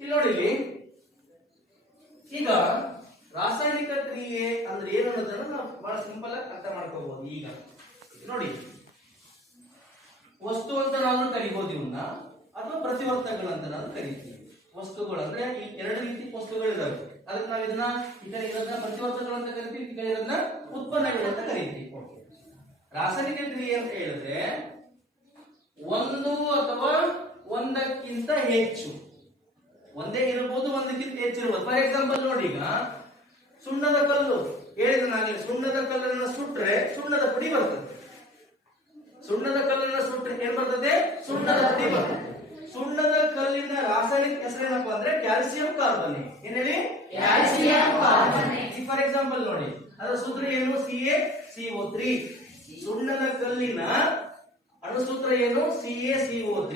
ಇಲ್ಲಿ ನೋಡಿ, ಈಗ ರಾಸಾಯನಿಕ ಕ್ರಿಯೆ ಅಂದ್ರೆ ಏನು ಅನ್ನೋದನ್ನ ನಾವು ಬಹಳ ಸಿಂಪಲ್ ಆಗಿ ಅರ್ಥ ಮಾಡ್ಕೋಬಹುದು. ಈಗ ನೋಡಿ, ವಸ್ತು ಅಂತ ನಾವು ಕರಿಬಹುದು ಇವನ್ನ, ಅಥವಾ ಪ್ರತಿವರ್ತಕಗಳಂತ ನಾವು ಕರಿತೀವಿ. ವಸ್ತುಗಳು ಅಂದ್ರೆ ಈ ಎರಡು ರೀತಿ ವಸ್ತುಗಳಿದಾವೆ. ಅದಕ್ಕೆ ನಾವು ಇದನ್ನ ಪ್ರತಿವರ್ತಕಗಳು ಅಂತ ಕರಿತೀವಿ, ಇದನ್ನ ಉತ್ಪನ್ನಗಳು ಅಂತ ಕರಿತೀವಿ. ರಾಸಾಯನಿಕ ಕ್ರಿಯೆ ಅಂತ ಹೇಳಿದ್ರೆ ಒಂದು ಅಥವಾ ಒಂದಕ್ಕಿಂತ ಹೆಚ್ಚು, ಒಂದೇ ಇರಬಹುದು, ಒಂದಕ್ಕಿಂತ ಹೆಚ್ಚಿರಬಹುದು. ಫಾರ್ ಎಕ್ಸಾಂಪಲ್ ನೋಡಿ, ಈಗ ಸುಣ್ಣದ ಕಲ್ಲು ಹೇಳಿದ ನಾನು, ಸುಣ್ಣದ ಕಲ್ಲನ್ನು ಸುಟ್ರೆ ಸುಣ್ಣದ ಪುಡಿ ಬರ್ತದೆ. ಸುಣ್ಣದ ಕಲ್ಲನ್ನು ಸುಟ್ರೆ ಏನ್ ಬರ್ತದೆ? ಸುಣ್ಣದ ಪುಡಿ ಬರ್ತದೆ. ಸುಣ್ಣದ ಕಲ್ಲಿನ ರಾಸಾಯನಿಕ ಹೆಸರೇನಪ್ಪ ಅಂದ್ರೆ ಕ್ಯಾಲ್ಸಿಯಂ ಕಾರ್ಬನೇಟ್. ಏನ್ ಹೇಳಿ? Calcium carbonate. ಫಾರ್ ಎಕ್ಸಾಂಪಲ್ ನೋಡಿ, ಅದರ ಸೂತ್ರ ಏನು? CaCO3. ಸುಣ್ಣದ ಕಲ್ಲಿನ ಅಣುಸೂತ್ರ ಏನು? CaCO3.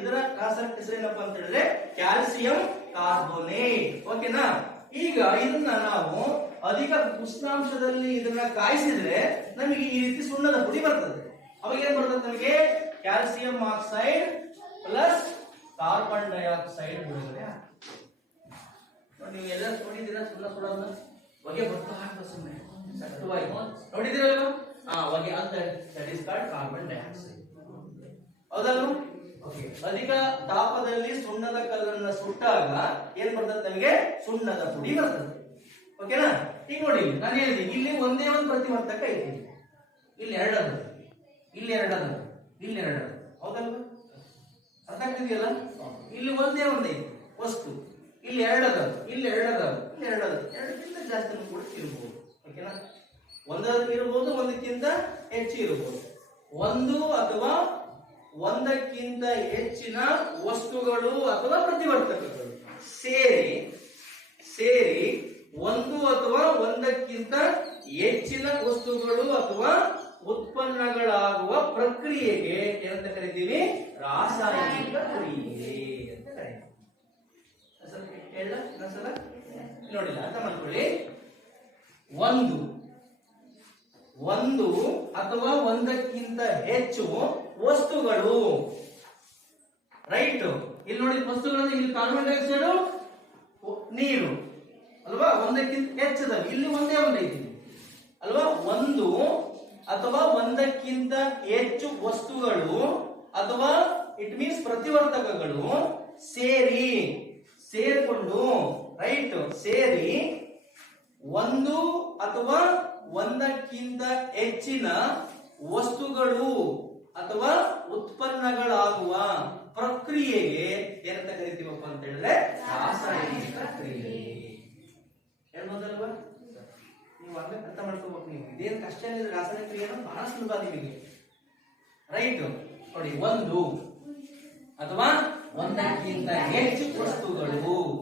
ಇದರ ರಾಸಾಯನಿಕ ಹೆಸರೇನಪ್ಪ ಅಂತ ಹೇಳಿದ್ರೆ ಕ್ಯಾಲ್ಸಿಯಂ ಕಾರ್ಬನೇಟ್. ಓಕೆನಾ? ಈಗ ಇದನ್ನ ನಾವು ಅಧಿಕ ಉಷ್ಣಾಂಶದಲ್ಲಿ ಇದನ್ನ ಕಾಯಿಸಿದ್ರೆ ನಮಗೆ ಈ ರೀತಿ ಸುಣ್ಣದ ಪುಡಿ ಬರ್ತದೆ. ಅವಾಗ ಏನ್ ಬರ್ತದೆ ನಮಗೆ? Calcium oxide plus carbon dioxide ಬಿಡುಗಡೆ. ನೀವು ಎಲ್ಲ ನೋಡಿದ್ದೀರಾ? ಸುಣ್ಣ ಸುಡೋದನ್ನ ಹೊಗೆ ಬರ್ತಾ ಹಾಕ್ತಾರೆ ಸುಮ್ಮನೆ ಸಟ್ಟುವಾಗಿ ನೋಡಿದಿರಲ್ವ? ಹೊಗೆ ಅಂತ that is called carbon dioxide. ಹೌದಲ್ವ? ಓಕೆ, ಅಧಿಕ ತಾಪದಲ್ಲಿ ಸುಣ್ಣದ ಕಲ್ಲನ್ನ ಸುಟ್ಟಾಗ ಏನ್ ಬರ್ತದೆ ನಮಗೆ? ಸುಣ್ಣದ ಪುಡಿ ಬರ್ತದೆ. ಓಕೆನಾ? ಈಗ ನೋಡಿ, ನಾನು ಹೇಳಿದೆ ಇಲ್ಲಿ ಒಂದೇ ಒಂದು ಪ್ರತಿವರ್ತಕ ಐತಿ. ಇಲ್ಲಿ 2 ಅದ, ಇಲ್ಲಿ 2 ಅದ, ಇಲ್ಲಿ 2 ಅದ. ಹೌದಲ್ವ? ಅರ್ಥ ಆಗ್ತಿದೆಯಲ್ಲ? ಇಲ್ಲಿ ಒಂದೇ ಒಂದೈತಿ ವಸ್ತು, ಇಲ್ಲಿ 2 ಅದ, ಇಲ್ಲಿ 2 ಅದ, ಇಲ್ಲಿ 2 ಅದ. 2ಕ್ಕಿಂತ ಜಾಸ್ತಿ ಕೂಡ ಇರಬಹುದು. ಓಕೆನಾ? ಒಂದಕ್ಕೆ ಇರಬಹುದು, ಒಂದಕ್ಕಿಂತ ಹೆಚ್ಚು ಇರಬಹುದು. ಒಂದು ಅಥವಾ ಒಂದಕ್ಕಿಂತ ಹೆಚ್ಚಿನ ವಸ್ತುಗಳು ಅಥವಾ ಪ್ರತಿವರ್ತಕಗಳು ಸೇರಿ ಒಂದು ಅಥವಾ ಒಂದಕ್ಕಿಂತ ಹೆಚ್ಚಿನ ವಸ್ತುಗಳು ಅಥವಾ ಉತ್ಪನ್ನಗಳಾಗುವ ಪ್ರಕ್ರಿಯೆಗೆ ಏನಂತ ಕರಿತೀವಿ? ರಾಸಾಯನಿಕ ಕ್ರಿಯೆ ಅಂತ ಕರೀತೀವಿ. ನೋಡಿಲ್ಲ? ಅರ್ಥ ಮಾಡ್ಕೊಳ್ಳಿ. ಒಂದು ಅಥವಾ ಒಂದಕ್ಕಿಂತ ಹೆಚ್ಚು ವಸ್ತುಗಳು, ರೈಟ್? ಇಲ್ಲಿ ನೋಡಿ, ವಸ್ತುಗಳು ಇಲ್ಲಿ ಕಾರ್ಬನ್ ಡೈಆಕ್ಸೈಡ್, ನೀರು ಅಲ್ವಾ? ಒಂದಕ್ಕಿಂತ ಹೆಚ್ಚಿದಾವೆ. ಇಲ್ಲಿ ಒಂದೇ ಐತಿ ಅಲ್ವಾ? ಒಂದು ಅಥವಾ ಒಂದಕ್ಕಿಂತ ಹೆಚ್ಚು ವಸ್ತುಗಳು ಅಥವಾ ಇಟ್ ಮೀನ್ಸ್ ಪ್ರತಿವರ್ತಕಗಳು ಸೇರಿಕೊಂಡು ರೈಟ್ ಸೇರಿ ಒಂದು ಅಥವಾ ಒಂದಕ್ಕಿಂತ ಹೆಚ್ಚಿನ ವಸ್ತುಗಳು ಅಥವಾ ಉತ್ಪನ್ನಗಳಾಗುವ ಪ್ರಕ್ರಿಯೆಗೆ ಏನಂತ ಕರಿತೀವಪ್ಪ ಅಂತ ಹೇಳಿದ್ರೆ ರಾಸಾಯನಿಕ ಕ್ರಿಯೆ. ಹೇಳ್ಬೋದಲ್ವಾ? ನೀವು ಅರ್ಥ ಮಾಡ್ಕೋಬೇಕು. ನೀವು ಇದೇನು ಕಷ್ಟ ಏನಿದ್ರೆ ರಾಸಾಯನಿಕ ಕ್ರಿಯೆ ಬಹಳ ಸುಲಭ ನಿಮಗೆ. ರೈಟ್ ನೋಡಿ, ಒಂದು ಅಥವಾ ಒಂದಕ್ಕಿಂತ ಹೆಚ್ಚು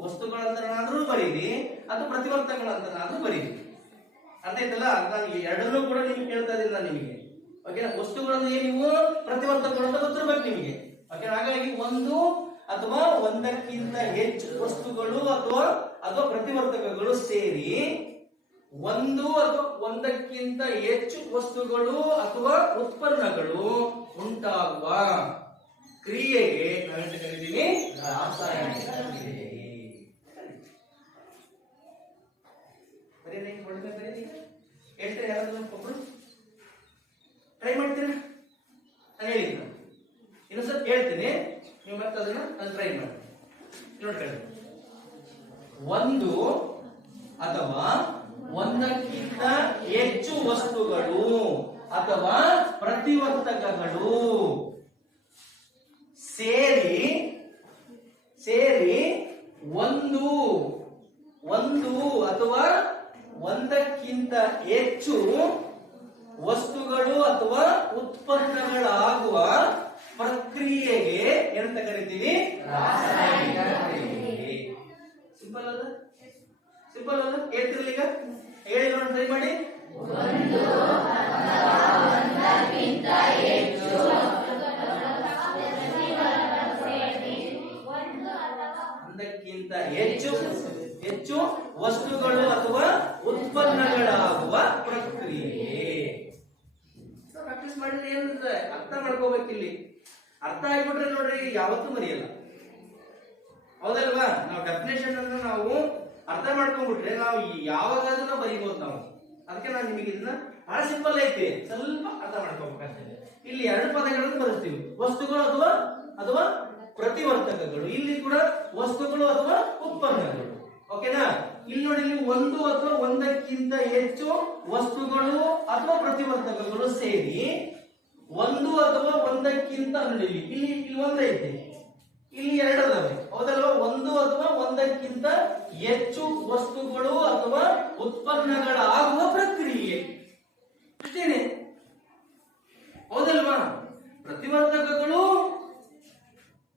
ವಸ್ತುಗಳಂತನಾದ್ರೂ ಬರೀರಿ ಅಥವಾ ಪ್ರತಿವರ್ತಕಗಳಂತನಾದ್ರೂ ಬರೀರಿ. ಅರ್ಥ ಆಯ್ತಲ್ಲ? ನಾನು ಎರಡನ್ನೂ ಕೂಡ ನಿಮ್ಗೆ ಕೇಳ್ತಾ ಇದ್ದೀನಿ ನಾನು ನಿಮಗೆ. ಓಕೆನಾ? ವಸ್ತುಗಳನ್ನು ನೀವು ಪ್ರತಿವರ್ತಕಗಳು ಅಂತ ಗೊತ್ತಿರ್ಬೇಕು ನಿಮಗೆ. ಓಕೆ, ಹಾಗಾಗಿ ಒಂದು ಅಥವಾ ಒಂದಕ್ಕಿಂತ ಹೆಚ್ಚು ವಸ್ತುಗಳು ಅಥವಾ ಪ್ರತಿವರ್ತಕಗಳು ಸೇರಿ ಒಂದು ಅಥವಾ ಒಂದಕ್ಕಿಂತ ಹೆಚ್ಚು ವಸ್ತುಗಳು ಅಥವಾ ಉತ್ಪನ್ನಗಳು ಉಂಟಾಗುವ ಕ್ರಿಯೆಗೆ ನಾವೆಂತ ಕರಿತೀವಿ? ರಾಸಾಯನಿಕ ಕ್ರಿಯೆ. ಹೇಳ್ತೀರಾ? ಯಾರಾದ್ರೂ ಒಬ್ರು ಟ್ರೈ ಮಾಡ್ತೀರಾ? ನಾನು ಹೇಳಿದ್ನ ಇನ್ನೊಂದ್ಸಲ ಹೇಳ್ತೀನಿ, ನೀವು ಮತ್ತೆ ಅದನ್ನ ಟ್ರೈ ಮಾಡಿ ನೋಡಿ. ಒಂದು ಅಥವಾ ಒಂದಕ್ಕಿಂತ ಹೆಚ್ಚು ವಸ್ತುಗಳು ಅಥವಾ ಪ್ರತಿವರ್ತಕಗಳು ಸೇರಿ ಒಂದು ಅಥವಾ ಒಂದಕ್ಕಿಂತ ಹೆಚ್ಚು ವಸ್ತುಗಳು ಅಥವಾ ಉತ್ಪನ್ನಗಳಾಗುವ ಪ್ರಕ್ರಿಯೆಗೆ ಏನಂತ ಕರಿತೀವಿ? ರಾಸಾಯನಿಕ ಕ್ರಿಯೆ. ಸಿಂಪಲ್ ಅಲ್ಲ? ಸಿಂಪಲ್ ಅಲ್ಲ? ಹೇಳ್ತಿರಲ್ಲ ಈಗ? ಹೇಳಿ ನೋಡಿ, ಟ್ರೈ ಮಾಡಿ. ಒಂದಕ್ಕಿಂತ ಹೆಚ್ಚು ವಸ್ತುಗಳು ಅಥವಾ ಉತ್ಪನ್ನಗಳಾಗುವ ಪ್ರಕ್ರಿಯೆ. ಪ್ರಾಕ್ಟೀಸ್ ಮಾಡಿದ್ರೆ ಏನಿದೆ ಅರ್ಥ ಮಾಡ್ಕೋಬೇಕಿಲ್ಲಿ. ಅರ್ಥ ಆಗ್ಬಿಟ್ರೆ ನೋಡ್ರಿ ಯಾವತ್ತೂ ಮರೆಯಲ್ಲ. ಹೌದಲ್ವಾ? ನಾವು ಡೆಫಿನೇಷನ್ ಅನ್ನು ನಾವು ಅರ್ಥ ಮಾಡ್ಕೊಂಡ್ಬಿಟ್ರೆ ನಾವು ಯಾವಾಗಾದ್ರೂ ನಾವು ಬರೀಬಹುದು ನಾವು. ಅದಕ್ಕೆ ನಾನು ನಿಮಗೆ ಇದನ್ನ ಬಹಳ ಸಿಂಪಲ್ ಐತಿ, ಸ್ವಲ್ಪ ಅರ್ಥ ಮಾಡ್ಕೋಬೇಕಾಗ್ತದೆ. ಇಲ್ಲಿ ಎರಡು ಪದಗಳನ್ನು ಬರೆಸ್ತೀವಿ, ವಸ್ತುಗಳು ಅಥವಾ ಪ್ರತಿವರ್ತಕಗಳು. ಇಲ್ಲಿ ಕೂಡ ವಸ್ತುಗಳು ಅಥವಾ ಉತ್ಪನ್ನಗಳು. ಓಕೆನಾ? ಇಲ್ಲಿ ನೋಡಿ, ಇಲ್ಲಿ ಒಂದು ಅಥವಾ ಒಂದಕ್ಕಿಂತ ಹೆಚ್ಚು ವಸ್ತುಗಳು ಅಥವಾ ಪ್ರತಿವರ್ತಕಗಳು ಸೇರಿ ಒಂದು ಅಥವಾ ಒಂದಕ್ಕಿಂತ ಇಲ್ಲಿ ಒಂದೈತೆ, ಇಲ್ಲಿ ಎರಡದವೆ. ಹೌದಲ್ವಾ? ಒಂದು ಅಥವಾ ಒಂದಕ್ಕಿಂತ ಹೆಚ್ಚು ವಸ್ತುಗಳು ಅಥವಾ ಉತ್ಪನ್ನಗಳಾಗುವ ಪ್ರಕ್ರಿಯೆ ಅಷ್ಟೇನೆ. ಹೌದಲ್ವಾ? ಪ್ರತಿವರ್ತಕಗಳು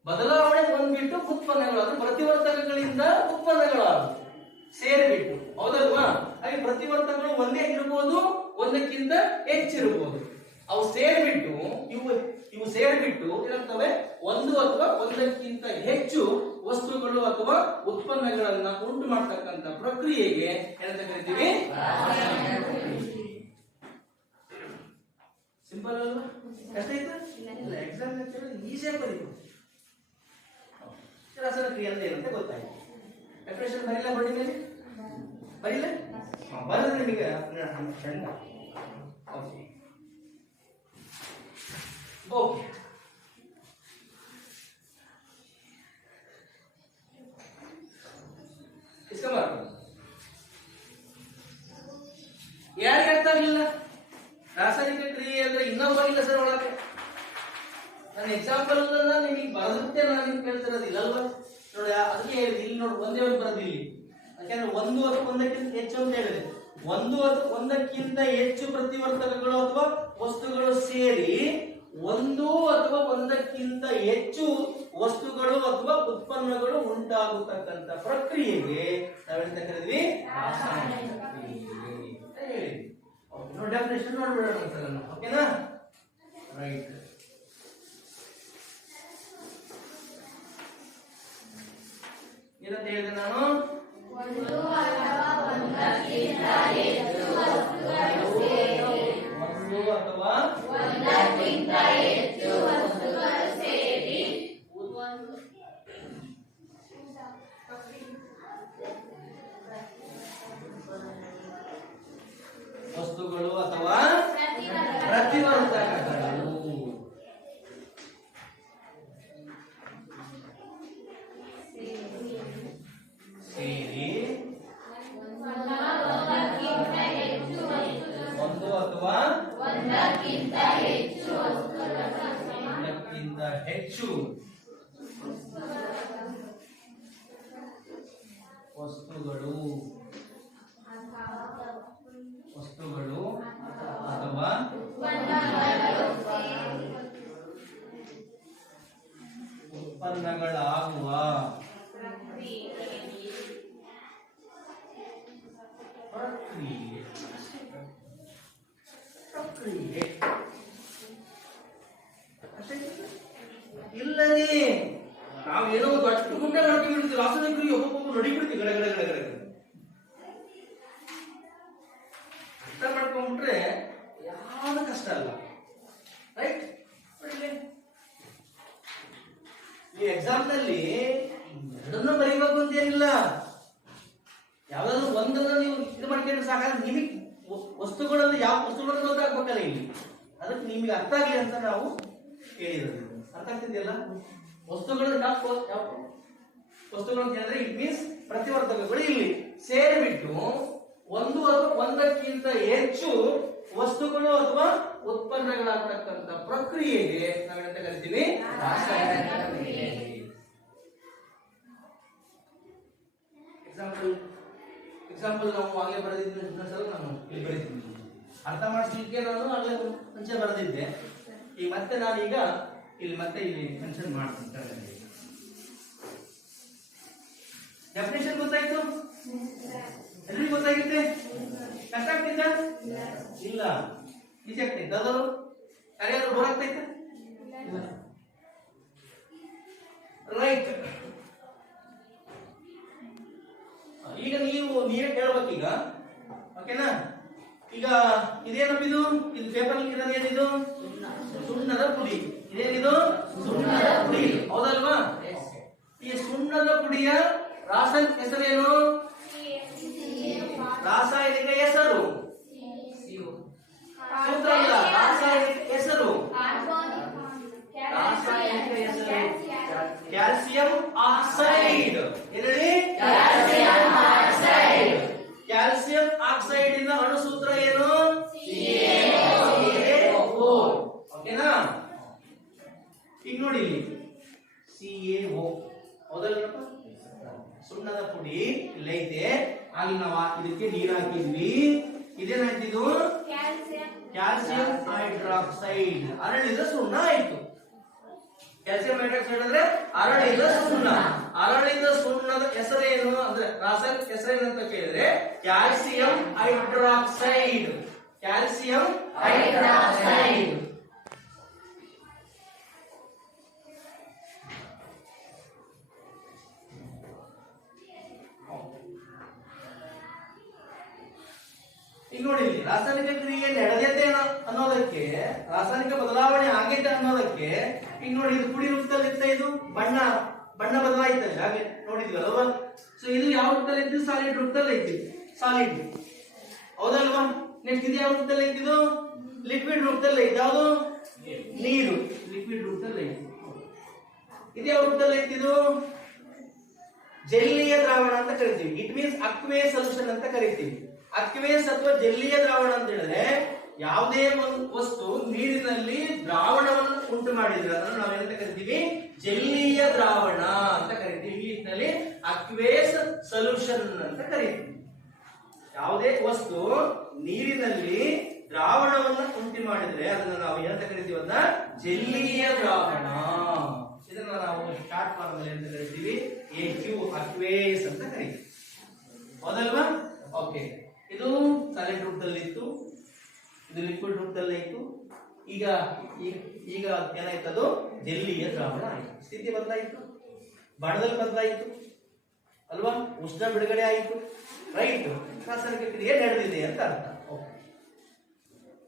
ಬದಲಾವಣೆ ಹೊಂದ್ಬಿಟ್ಟು ಉತ್ಪನ್ನಗಳು, ಅದು ಪ್ರತಿವರ್ತಕಗಳಿಂದ ಉತ್ಪನ್ನಗಳಾಗುವ ಸೇರಿಬಿಟ್ಟು. ಹೌದಲ್ವಾ? ಹಾಗೆ ಪ್ರತಿವರ್ತಕಗಳು ಒಂದೇ ಇರಬಹುದು, ಒಂದಕ್ಕಿಂತ ಹೆಚ್ಚಿರಬಹುದು. ಅವು ಸೇರಿಬಿಟ್ಟು ಇವು ಸೇರಿಬಿಟ್ಟು ಏನಾಗ್ತವೆ? ಒಂದು ಅಥವಾ ಒಂದಕ್ಕಿಂತ ಹೆಚ್ಚು ವಸ್ತುಗಳು ಅಥವಾ ಉತ್ಪನ್ನಗಳನ್ನ ಉಂಟು ಮಾಡತಕ್ಕಂತ ಪ್ರಕ್ರಿಯೆಗೆ ಏನಂತ ಕರಿತೀವಿ? ಸಿಂಪಲ್ ಅಲ್ವಾ? ಕಷ್ಟ ಆಯ್ತಾ? ಎಕ್ಸಾಮ್ ಈಸಿಯಾಗಿ ಬರೀಬಹುದು. ರಾಸಾಯನಿಕ ಕ್ರಿಯೆ ಅಂತ ಏನಂತ ಗೊತ್ತಾಯ್ತು. ಡೆಫಿನೇಷನ್ ಬರಿಲ್ಲ, ಬಡಿ ಮೇಲೆ ಬರಿಲ್ಲ, ಬರೆದ್ರೆ ನಿಮಗೆ ಓಕೆ. ಯಾರಿಗೆ ಅರ್ಥ ಆಗ್ಲಿಲ್ಲ ರಾಸಾಯನಿಕ ಕ್ರಿಯೆ ಅಂದ್ರೆ? ಇನ್ನೊಬ್ಬರಿಲ್ಲ ಸರ್ ಒಳಗೆ. ನನ್ನ ಎಕ್ಸಾಂಪಲ್ ನಿಮಗೆ ಬರುತ್ತೆ, ನಾನು ನಿಮ್ಗೆ ಕೇಳ್ತಿರೋದಿಲ್ಲ ಅಲ್ವಾ? ನೋಡಿ, ಅದಕ್ಕೆ ಹೇಳಿದೆ ಇಲ್ಲಿ ನೋಡಿ, ಒಂದೇ ಒಂದು ಬರೋದಿಲ್ಲ. ಯಾಕಂದ್ರೆ ಒಂದು ಅಥವಾ ಒಂದಕ್ಕಿಂತ ಹೆಚ್ಚು ಅಂತ ಹೇಳಿದೆ. ಒಂದು ಅಥವಾ ಒಂದಕ್ಕಿಂತ ಹೆಚ್ಚು ಪ್ರತಿವರ್ತಕಗಳು ಅಥವಾ ವಸ್ತುಗಳು ಸೇರಿ ಒಂದು ಅಥವಾ ಒಂದಕ್ಕಿಂತ ಹೆಚ್ಚು ವಸ್ತುಗಳು ಅಥವಾ ಉತ್ಪನ್ನಗಳು ಉಂಟಾಗತಕ್ಕಂತ ಪ್ರಕ್ರಿಯೆಗೆ ನಾವೆಂತ ಕರೀತೀವಿ? ರಾಸಾಯನಿಕ ಕ್ರಿಯೆ. ನೋಡಿ, ಡೆಫಿನೇಷನ್ ನೋಡ್ಬಿಡೋಣ. ಓಕೆನಾ? ರೈಟ್. ಏನಂತ ಹೇಳಿದೆ ನಾನು? ಒಂದು ಅಥವಾ ಒಂದಕ್ಕಿಂತ ಹೆಚ್ಚು ವಸ್ತುಗಳು ಸೇರಿ ವಸ್ತುಗಳು ಅಥವಾ ಪ್ರತಿವರ್ತಕಗಳು ಸೇರಿ ಒಂದು ಅಥವಾ ಒಂದಕ್ಕಿಂತ ಹೆಚ್ಚು ವಸ್ತುಗಳು ಅಥವಾ ಉತ್ಪನ್ನಗಳಾಗುವ ಪ್ರಕ್ರಿಯೆ ಇಲ್ಲದೆ ನಾವೇನೋ ದೊಡ್ಡ ಗುಂಡೆ ಮಾಡ್ಕೊಂಡ್ಬಿಡ್ತೀವಿ. ರಾಸಾಯನಿಕರಿಗೆ ಒಬ್ಬೊಬ್ಬ ನಡಿಬಿಡ್ತೀವಿ ಗಡ ಗಡ ಗಡ ಗಡ. ಅರ್ಥ ಮಾಡ್ಕೊಂಡ್ಬಿಟ್ರೆ ಯಾವ್ದು ಕಷ್ಟ ಅಲ್ಲ. ರೈಟ್? ಈ ಎಕ್ಸಾಮ್ ನಲ್ಲಿ ಎರಡನ್ನೂ ಬರೀಬೇಕು ಅಂತ ಏನಿಲ್ಲ. ಯಾವ್ದಾದ್ರು ಒಂದನ್ನ ನೀವು ಇದು ಮಾಡ್ಕೊಂಡ್ರೆ ಸಾಕಾದ್ರೆ ನಿಮಗೆ ವಸ್ತುಗಳಲ್ಲಿ ಯಾವ ವಸ್ತುಗಳನ್ನು ಗೊತ್ತಾಗ್ಬೇಕಲ್ಲ ಇಲ್ಲಿ. ಅದಕ್ಕೆ ನಿಮಗೆ ಅರ್ಥ ಆಗಲಿ ಅಂತ ನಾವು ಹೇಳಿರೋದು. ಅರ್ಥ ಆಗ್ತಿದೆಯಲ್ಲ? ವಸ್ತುಗಳು ಯಾವ ವಸ್ತುಗಳು ಅಂತ ಹೇಳಿದ್ರೆ ಇಟ್ ಮೀನ್ಸ್ ಪ್ರತಿವರ್ತಕಗಳು ಇಲ್ಲಿ ಸೇರಿಬಿಟ್ಟು ಒಂದು ಅಥವಾ ಒಂದಕ್ಕಿಂತ ಹೆಚ್ಚು ವಸ್ತುಗಳು ಅಥವಾ ಉತ್ಪನ್ನಗಳಾಗ್ತಕ್ಕಂಥ ಪ್ರಕ್ರಿಯೆಗೆ ನಾವೇನಂತ ಕರಿತೀವಿ? ರಾಸಾಯನಿಕ ಕ್ರಿಯೆ. ಎಕ್ಸಾಂಪಲ್ ನಾವು ಆಗಲೇ ಬರೆದಿದ್ದೆ, ನಾನು ಇಲ್ಲಿ ಬರೀತೀನಿ. ಅರ್ಥ ಮಾಡಿಸ್ಲಿಕ್ಕೆ ನಾನು ಆಗಲೇ ಮುಂಚೆ ಬರೆದಿದ್ದೆ. ಈಗ ಮತ್ತೆ ನಾನೀಗ ಇಲ್ಲಿ ಮೆನ್ಷನ್ ಮಾಡ್ತೀನಿ. ಡೆಫಿನೇಷನ್ ಗೊತ್ತಾಯ್ತು? ಎಲ್ರಿಗೂ ಗೊತ್ತಾಗಿತ್ತೆ? ಕಷ್ಟ ಆಗ್ತಿದ್ದ? ಇಲ್ಲ, ಈಜಿ ಆಗ್ತೈತೆ. ಅದಾದ್ರು ಯಾರ್ಯಾರು ಬೋರ್ ಆಗ್ತೈತೆ? ರೈಟ್. ಈಗ ನೀವೇ ಕೇಳ್ಬೇಕೀಗ. ಓಕೆನಾ? ಈಗ ಇದೇನಪ್ಪ ಇದು ಪೇಪರ್ ಇರೋದು ಏನಿದು? ಸುಣ್ಣದ ಪುಡಿ. ಇದೇನಿದು? ಸುಣ್ಣದ ಪುಡಿ. ಹೌದಲ್ವಾ? ಈ ಸುಣ್ಣದ ಪುಡಿಯ ರಾಸಾಯನಿಕ ಹೆಸರೇನು? ರಾಸಾಯನಿಕ ಹೆಸರು ರಾಸಾಯನಿಕ ಹೆಸರು ಕ್ಯಾಲ್ಸಿಯಂ ಆಕ್ಸೈಡ್. ಏನೇಳಿ? ಕ್ಯಾಲ್ಸಿಯಂ ಆಕ್ಸೈಡ್ ಇಂದ ಅಣುಸೂತ್ರ ಏನು? ಓಕೆನಾ? ಈಗ ನೋಡಿ ಇಲ್ಲಿ CaO. ಹೌದಲ್ರಪ್ಪ? ಸುಣ್ಣದ ಪುಡಿ ಇಲ್ಲೈತೆ. ಅಲ್ಲಿ ನಾವು ಇದಕ್ಕೆ ನೀರು ಹಾಕಿದ್ವಿ. ಇದೇನಾಯ್ತಿದು? Calcium hydroxide. ಅರಳಿದ ಸುಣ್ಣ ಆಯ್ತು. ಕ್ಯಾಲ್ಸಿಯಂ ಹೈಡ್ರಾಕ್ಸೈಡ್ ಅಂದ್ರೆ ಅರಳಿದ ಸುಣ್ಣ. ಅರಳಿದ ಸುಣ್ಣದ ಹೆಸರೇನು ಅಂದ್ರೆ ರಾಸಾಯನಿಕ ಹೆಸರೇನು ಅಂತ ಕೇಳಿದ್ರೆ ಕ್ಯಾಲ್ಸಿಯಂ ಹೈಡ್ರಾಕ್ಸೈಡ್. Calcium hydroxide. ಈಗ ನೋಡಿ, ರಾಸಾಯನಿಕ ಕ್ರಿಯೆ ನಡೆದೈತೆ ಅನ್ನೋದಕ್ಕೆ, ರಾಸಾಯನಿಕ ಬದಲಾವಣೆ ಆಗೈತೆ ಅನ್ನೋದಕ್ಕೆ ಈಗ ನೋಡಿ, ಇದು ಪುಡಿ ರೂಪದಲ್ಲಿ ಇತ್ತ, ಇದು ಬಣ್ಣ ಬದಲಾಯಿತಲ್ಲ, ಹಾಗೆ ನೋಡಿದ್ವಿ ಅಲ್ವಾ? ಸೊ ಇದು ಯಾವ ರೂಪದಲ್ಲಿ ಇತ್ತು? ಸಾಲಿಡ್ ರೂಪದಲ್ಲಿ ಐತಿ. ಸಾಲಿಡ್. ಹೌದಲ್ವಾ? ನೆಕ್ಸ್ಟ್ ಇದು ಯಾವ ರೂಪದಲ್ಲಿ ಐತಿ? ಇದು ಲಿಕ್ವಿಡ್ ರೂಪದಲ್ಲಿ ಐತಿ. ಯಾವುದು? ನೀರು. ಲಿಕ್ವಿಡ್ ರೂಪದಲ್ಲಿ ಐತಿ. ಇದು ಯಾವ ರೂಪದಲ್ಲಿ ಐತಿ? ಇದು ಜಲೀಯ ದ್ರಾವಣ ಅಂತ ಕರಿತೀವಿ. ಇಟ್ ಮೀನ್ಸ್ ಅಕ್ವೇ ಸೊಲ್ಯೂಷನ್ ಅಂತ ಕರಿತೀವಿ. ಅಕ್ವೇಸ್ ಅಥವಾ ಜಲೀಯ ದ್ರಾವಣ ಅಂತ ಹೇಳಿದ್ರೆ ಯಾವುದೇ ಒಂದು ವಸ್ತು ನೀರಿನಲ್ಲಿ ದ್ರಾವಣವನ್ನು ಉಂಟು ಮಾಡಿದ್ರೆ ಅದನ್ನು ನಾವೇನಂತ ಕರಿತೀವಿ? ಜಲೀಯ ದ್ರಾವಣ ಅಂತ ಕರಿತೀವಿ. ಇಂಗ್ಲಿಷ್ನಲ್ಲಿ ಅಕ್ವೇಸ್ ಸೊಲ್ಯೂಷನ್ ಅಂತ ಕರಿತೀವಿ. ಯಾವುದೇ ವಸ್ತು ನೀರಿನಲ್ಲಿ ದ್ರಾವಣವನ್ನು ಉಂಟು ಮಾಡಿದ್ರೆ ಅದನ್ನು ನಾವು ಏನಂತ ಕರಿತೀವಿ? ಅದನ್ನ ಜಲೀಯ ದ್ರಾವಣ. ಇದನ್ನ ನಾವು ಶಾರ್ಟ್ ಫಾರ್ಮ್ ಅಲ್ಲಿ ಅಂತ ಕರಿತೀವಿ AQ, ಅಕ್ವೇಸ್ ಅಂತ ಕರಿತೀವಿ. ಹೌದಲ್ವಾ? ಓಕೆ. ಇದು ಸಾಲಿಡ್ ರೂಪದಲ್ಲಿ ಇತ್ತು, ಇದು ಲಿಕ್ವಿಡ್ ರೂಪದಲ್ಲಿ ಇತ್ತು. ಈಗ ಏನಾಯ್ತದು? ಜಲೀಯ ದ್ರಾವಣ ಆಯಿತು. ಸ್ಥಿತಿ ಬದಲಾಯಿತು, ಬಣ್ಣದಲ್ಲಿ ಬದಲಾಯಿತು ಅಲ್ವಾ? ಉಷ್ಣ ಬಿಡುಗಡೆ ಆಯಿತು. ರೈಟ್? ರಾಸಾಯನಿಕ ಕ್ರಿಯೆ ನಡೆದಿದೆ ಅಂತ ಅರ್ಥ.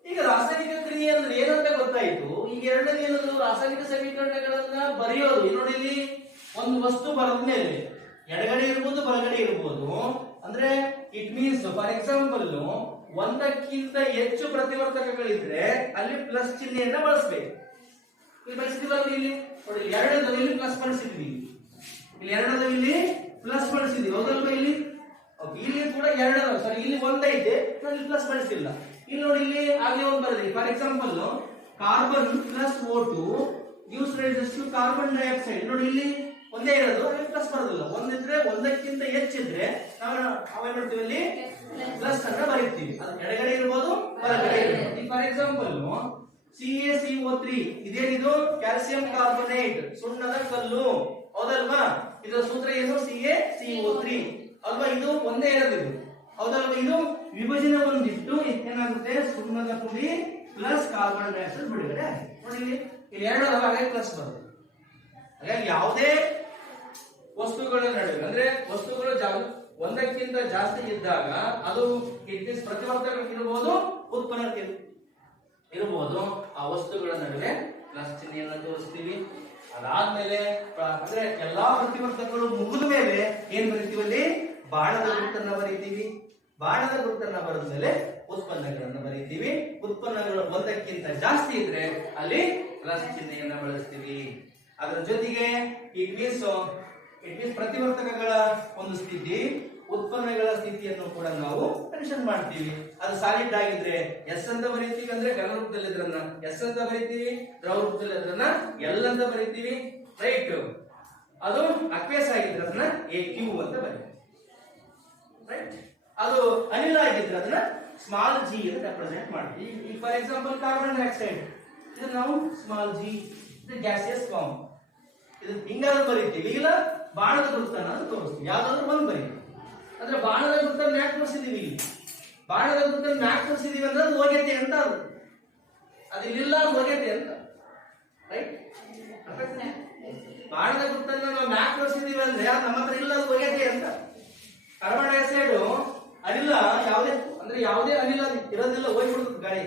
ಈಗ ರಾಸಾಯನಿಕ ಕ್ರಿಯೆ ಅಂದ್ರೆ ಏನಂತ ಗೊತ್ತಾಯ್ತು. ಈಗ ಎರಡನೇ ಏನದು? ರಾಸಾಯನಿಕ ಸಮೀಕರಣಗಳನ್ನ ಬರೆಯೋದು. ನೋಡಿ, ಇಲ್ಲಿ ಒಂದು ವಸ್ತು ಬರೆದ್ಮೇಲೆ ಎಡಗಡೆ ಇರ್ಬೋದು, ಬಲಗಡೆ ಇರ್ಬೋದು. ಅಂದ್ರೆ ಇಟ್ ಮೀನ್ಸ್ ಫಾರ್ ಎಕ್ಸಾಂಪಲ್ ಒಂದಕ್ಕಿಂತ ಹೆಚ್ಚು ಪ್ರತಿವರ್ತಕಗಳಿದ್ರೆ ಅಲ್ಲಿ ಪ್ಲಸ್ ಚಿಹ್ನೆಯನ್ನ ಬಳಸಬೇಕು. ಇಲ್ಲಿ ಬಳಸಿದೀವಲ್ಲ, ಇಲ್ಲಿ ನೋಡಿ ಎರಡನೇದು ಇಲ್ಲಿ ಪ್ಲಸ್ ಬಳಸಿದ್ವಿ, ಇಲ್ಲಿ ಎರಡನೇದು ಇಲ್ಲಿ ಪ್ಲಸ್ ಬಳಸಿದ್ವಿ, ಹೌದಲ್ವಾ? ಇಲ್ಲಿ ಇಲ್ಲಿ ಕೂಡ ಎರಡನೇದು ಸಾರಿ ಇಲ್ಲಿ ಒಂದೈತೆ, ನಾನು ಇಲ್ಲಿ ಪ್ಲಸ್ ಬಳಸಿಲ್ಲ. ಇಲ್ಲಿ ನೋಡಿ ಇಲ್ಲಿ ಆಗಲೇ ಒಂದು ಬರೆದ್ರಿ. For example carbon plus O2 gives rise to carbon dioxide. ನೋಡಿ ಇಲ್ಲಿ ಒಂದೇ ಇರೋದು, ಅಲ್ಲಿ ಪ್ಲಸ್ ಬರೋದಿಲ್ಲ. ಒಂದಿದ್ರೆ ಒಂದಕ್ಕಿಂತ ಹೆಚ್ಚಿದ್ರೆ ನಾವು ಅವೇನ್ ಮಾಡ್ತೀವಿ, ಇಲ್ಲಿ ಪ್ಲಸ್ ಅನ್ನ ಬರೀತೀವಿ. ಅದು ಎಡಗಡೆ ಇರಬಹುದು, ಬಲಗಡೆ ಇರಬಹುದು. ಫಾರ್ ಎಕ್ಸಾಂಪಲ್ CaCO3 ಇದೇನಿದು? ಕ್ಯಾಲ್ಸಿಯಂ ಕಾರ್ಬೊನೇಟ್, ಸುಣ್ಣದ ಕಲ್ಲು, ಹೌದಲ್ವಾ? ಇದರ ಸೂತ್ರ ಏನು? CaCO3 ಅಲ್ವಾ? ಇದು ಒಂದೇ ಇರೋದು, ಹೌದಲ್ವಾ? ಇದು ವಿಭಜನೆ ಒಂದಿಟ್ಟು ಏನಾಗುತ್ತೆ? ಸುಣ್ಣದ ಪುಡಿ ಪ್ಲಸ್ ಕಾರ್ಬನ್ ಡೈಆಕ್ಸೈಡ್ ಬಿಡುಗಡೆ ಆಗಿದೆ. ನೋಡಿ ಇಲ್ಲಿ ಎರಡು ಹಾಗೆ ಪ್ಲಸ್ ಬರುತ್ತೆ. ಹಾಗಾಗಿ ಯಾವುದೇ ವಸ್ತುಗಳ ನಡುವೆ ಅಂದ್ರೆ ವಸ್ತುಗಳು ಒಂದಕ್ಕಿಂತ ಜಾಸ್ತಿ ಇದ್ದಾಗ ಅದು ಪ್ರತಿವರ್ತಕ ಇರಬಹುದು, ಉತ್ಪನ್ನ ಇರಬಹುದು, ಆ ವಸ್ತುಗಳ ನಡುವೆ ಪ್ಲಸ್ ಚಿಹ್ನೆಯನ್ನು ತೋರಿಸ್ತೀವಿ. ಅದಾದ್ಮೇಲೆ ಅಂದ್ರೆ ಎಲ್ಲಾ ಪ್ರತಿವರ್ತಕಗಳು ಮುಗಿದ ಮೇಲೆ ಏನ್ ಬರೀತೀವಿ? ಅಲ್ಲಿ ಬಾಣದ ಗುರುತನ್ನ ಬರೀತೀವಿ. ಬಾಣದ ಗುರುತನ್ನ ಬರೆದ ಮೇಲೆ ಉತ್ಪನ್ನಗಳನ್ನು ಬರೀತೀವಿ. ಉತ್ಪನ್ನಗಳು ಒಂದಕ್ಕಿಂತ ಜಾಸ್ತಿ ಇದ್ರೆ ಅಲ್ಲಿ ಪ್ಲಸ್ ಚಿಹ್ನೆಯನ್ನ ಬಳಸ್ತೀವಿ. ಅದರ ಜೊತೆಗೆ ಇಟ್ ಮೀನ್ಸ್ ಪ್ರತಿವರ್ತಕಗಳ ಒಂದು ಸ್ಥಿತಿ, ಉತ್ಪನ್ನಗಳ ಸ್ಥಿತಿಯನ್ನು ಕೂಡ ನಾವು ಮೆನ್ಷನ್ ಮಾಡ್ತೀವಿ. ಅದು ಸಾಲಿಡ್ ಆಗಿದ್ರೆ ಎಸ್ ಅಂತ ಬರೀತೀವಿ, ಅಂದ್ರೆ ಘನ ರೂಪದಲ್ಲಿ ಇದ್ರನ್ನ ಎಸ್ ಅಂತ ಬರೀತೀವಿ, ದ್ರವ ರೂಪದಲ್ಲಿ ಇದ್ರನ್ನ ಎಲ್ ಅಂತ ಬರೀತೀವಿ, ರೈಟ್? ಅದು ಅಕ್ವೇಸ್ ಆಗಿದ್ರೆ ಅದನ್ನ AQ ಅಂತ ಬರೀತೀವಿ, ರೈಟ್? ಅದು ಅನಿಲ ಆಗಿದ್ರೆ ಅದನ್ನ ಸ್ಮಾಲ್ g ಅಂತ ರೆಪ್ರೆಸೆಂಟ್ ಮಾಡ್ತೀವಿ. ಈಗ ಫಾರ್ ಎಕ್ಸಾಂಪಲ್ ಕಾರ್ಬನ್ ಡೈಆಕ್ಸೈಡ್, ಇದು ನಾವು ಸ್ಮಾಲ್ g, ಇದು ಗ್ಯಾಸಿಯಸ್ ಫಾರ್ಮ್. ಇದು ಹಿಂಗಾದ್ರೂ ಬರೀತೀವಿ, ಇಲ್ಲ ಬಾಣದ ಗುರುತನ್ನ ತೋರಿಸ್ತೀವಿ, ಯಾವ್ದಾದ್ರು ಒಂದು ಬರೀತೀವಿ. ಅಂದ್ರೆ ಬಾಣದ ಗುರುತನ್ನ ಯಾಕೆ ತೋರಿಸಿದೀವಿ? ಬಾಣದ ಗುರುತನ್ನ ಯಾಕೆ ತೋರಿಸಿದೀವಿ ಅಂದ್ರೆ ಅದು ಹೋಗೈತೆ ಅಂತ, ಅದು ಇಲ್ಲಿಲ್ಲ, ಅದು ಹೋಗೈತೆ ಅಂತ, ರೈಟ್? ಬಾಣದ ಗುರುತನ್ನ ನಾವು ಯಾಕೆ ತೋರಿಸಿದೀವಿ ಅಂದ್ರೆ ನಮ್ಮ ಹತ್ರ ಇಲ್ಲ, ಅದು ಹೋಗೈತೆ ಅಂತ. ಕಾರ್ಬನ್ ಡೈಆಕ್ಸೈಡ್ ಅನಿಲ ಯಾವುದೇ ಅನಿಲ ಇರೋದಿಲ್ಲ, ಹೋಗ್ಬಿಡುತ್ತೆ, ಗಾಳಿ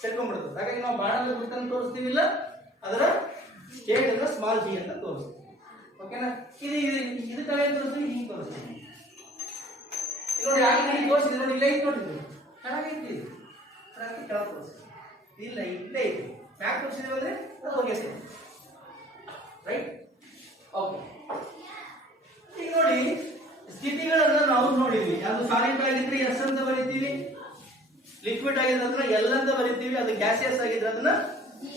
ಸೇರ್ಕೊಂಡ್ಬಿಡುತ್ತೆ. ಹಾಗಾಗಿ ನಾವು ಬಾಣದ ಗುರುತನ್ನು ತೋರಿಸ್ತೀವಿಲ್ಲ, ಅದರ ಸ್ಟೇಟ್ ಅಂದ್ರೆ ಸ್ಮಾಲ್ g ಅಂತ ತೋರಿಸ್ತೀವಿ. ಓಕೆನಾ? ಇದು ಕಡೆ ತೋರಿಸ್ತೀವಿ, ಹಿಂಗೆ ತೋರಿಸ್ತೀವಿ. ನೋಡಿ ಆಗ ಇಲ್ಲಿ ತೋರಿಸಿದ್ರೆ ನೋಡಿ, ಇಲ್ಲ ಐತೆ ನೋಡಿ, ಚೆನ್ನಾಗೈತಿ, ಇದು ಕೆಳಗೆ ತೋರಿಸ್ತೀವಿ, ಇಲ್ಲ ಇಲ್ಲೇ ಐತಿ, ಮ್ಯಾಕ್ ತೋರಿಸಿದೀವಿ ಅಂದ್ರೆ ಅದು ಹೋಗೈತೆ, ರೈಟ್? ಓಕೆ. ಈಗ ನೋಡಿ ಸ್ಥಿತಿಗಳನ್ನ ನಾವು ನೋಡಿದ್ವಿ. ಅದು ಸಾಲಿಡ್ ಆಗಿದ್ರೆ ಎಸ್ ಅಂತ ಬರೀತೀವಿ, ಲಿಕ್ವಿಡ್ ಆಗಿದ್ರೆ ಅದನ್ನ ಎಲ್ ಅಂತ ಬರೀತೀವಿ, ಅದು ಗ್ಯಾಸಿಯಸ್ ಆಗಿದ್ರೆ ಅದನ್ನ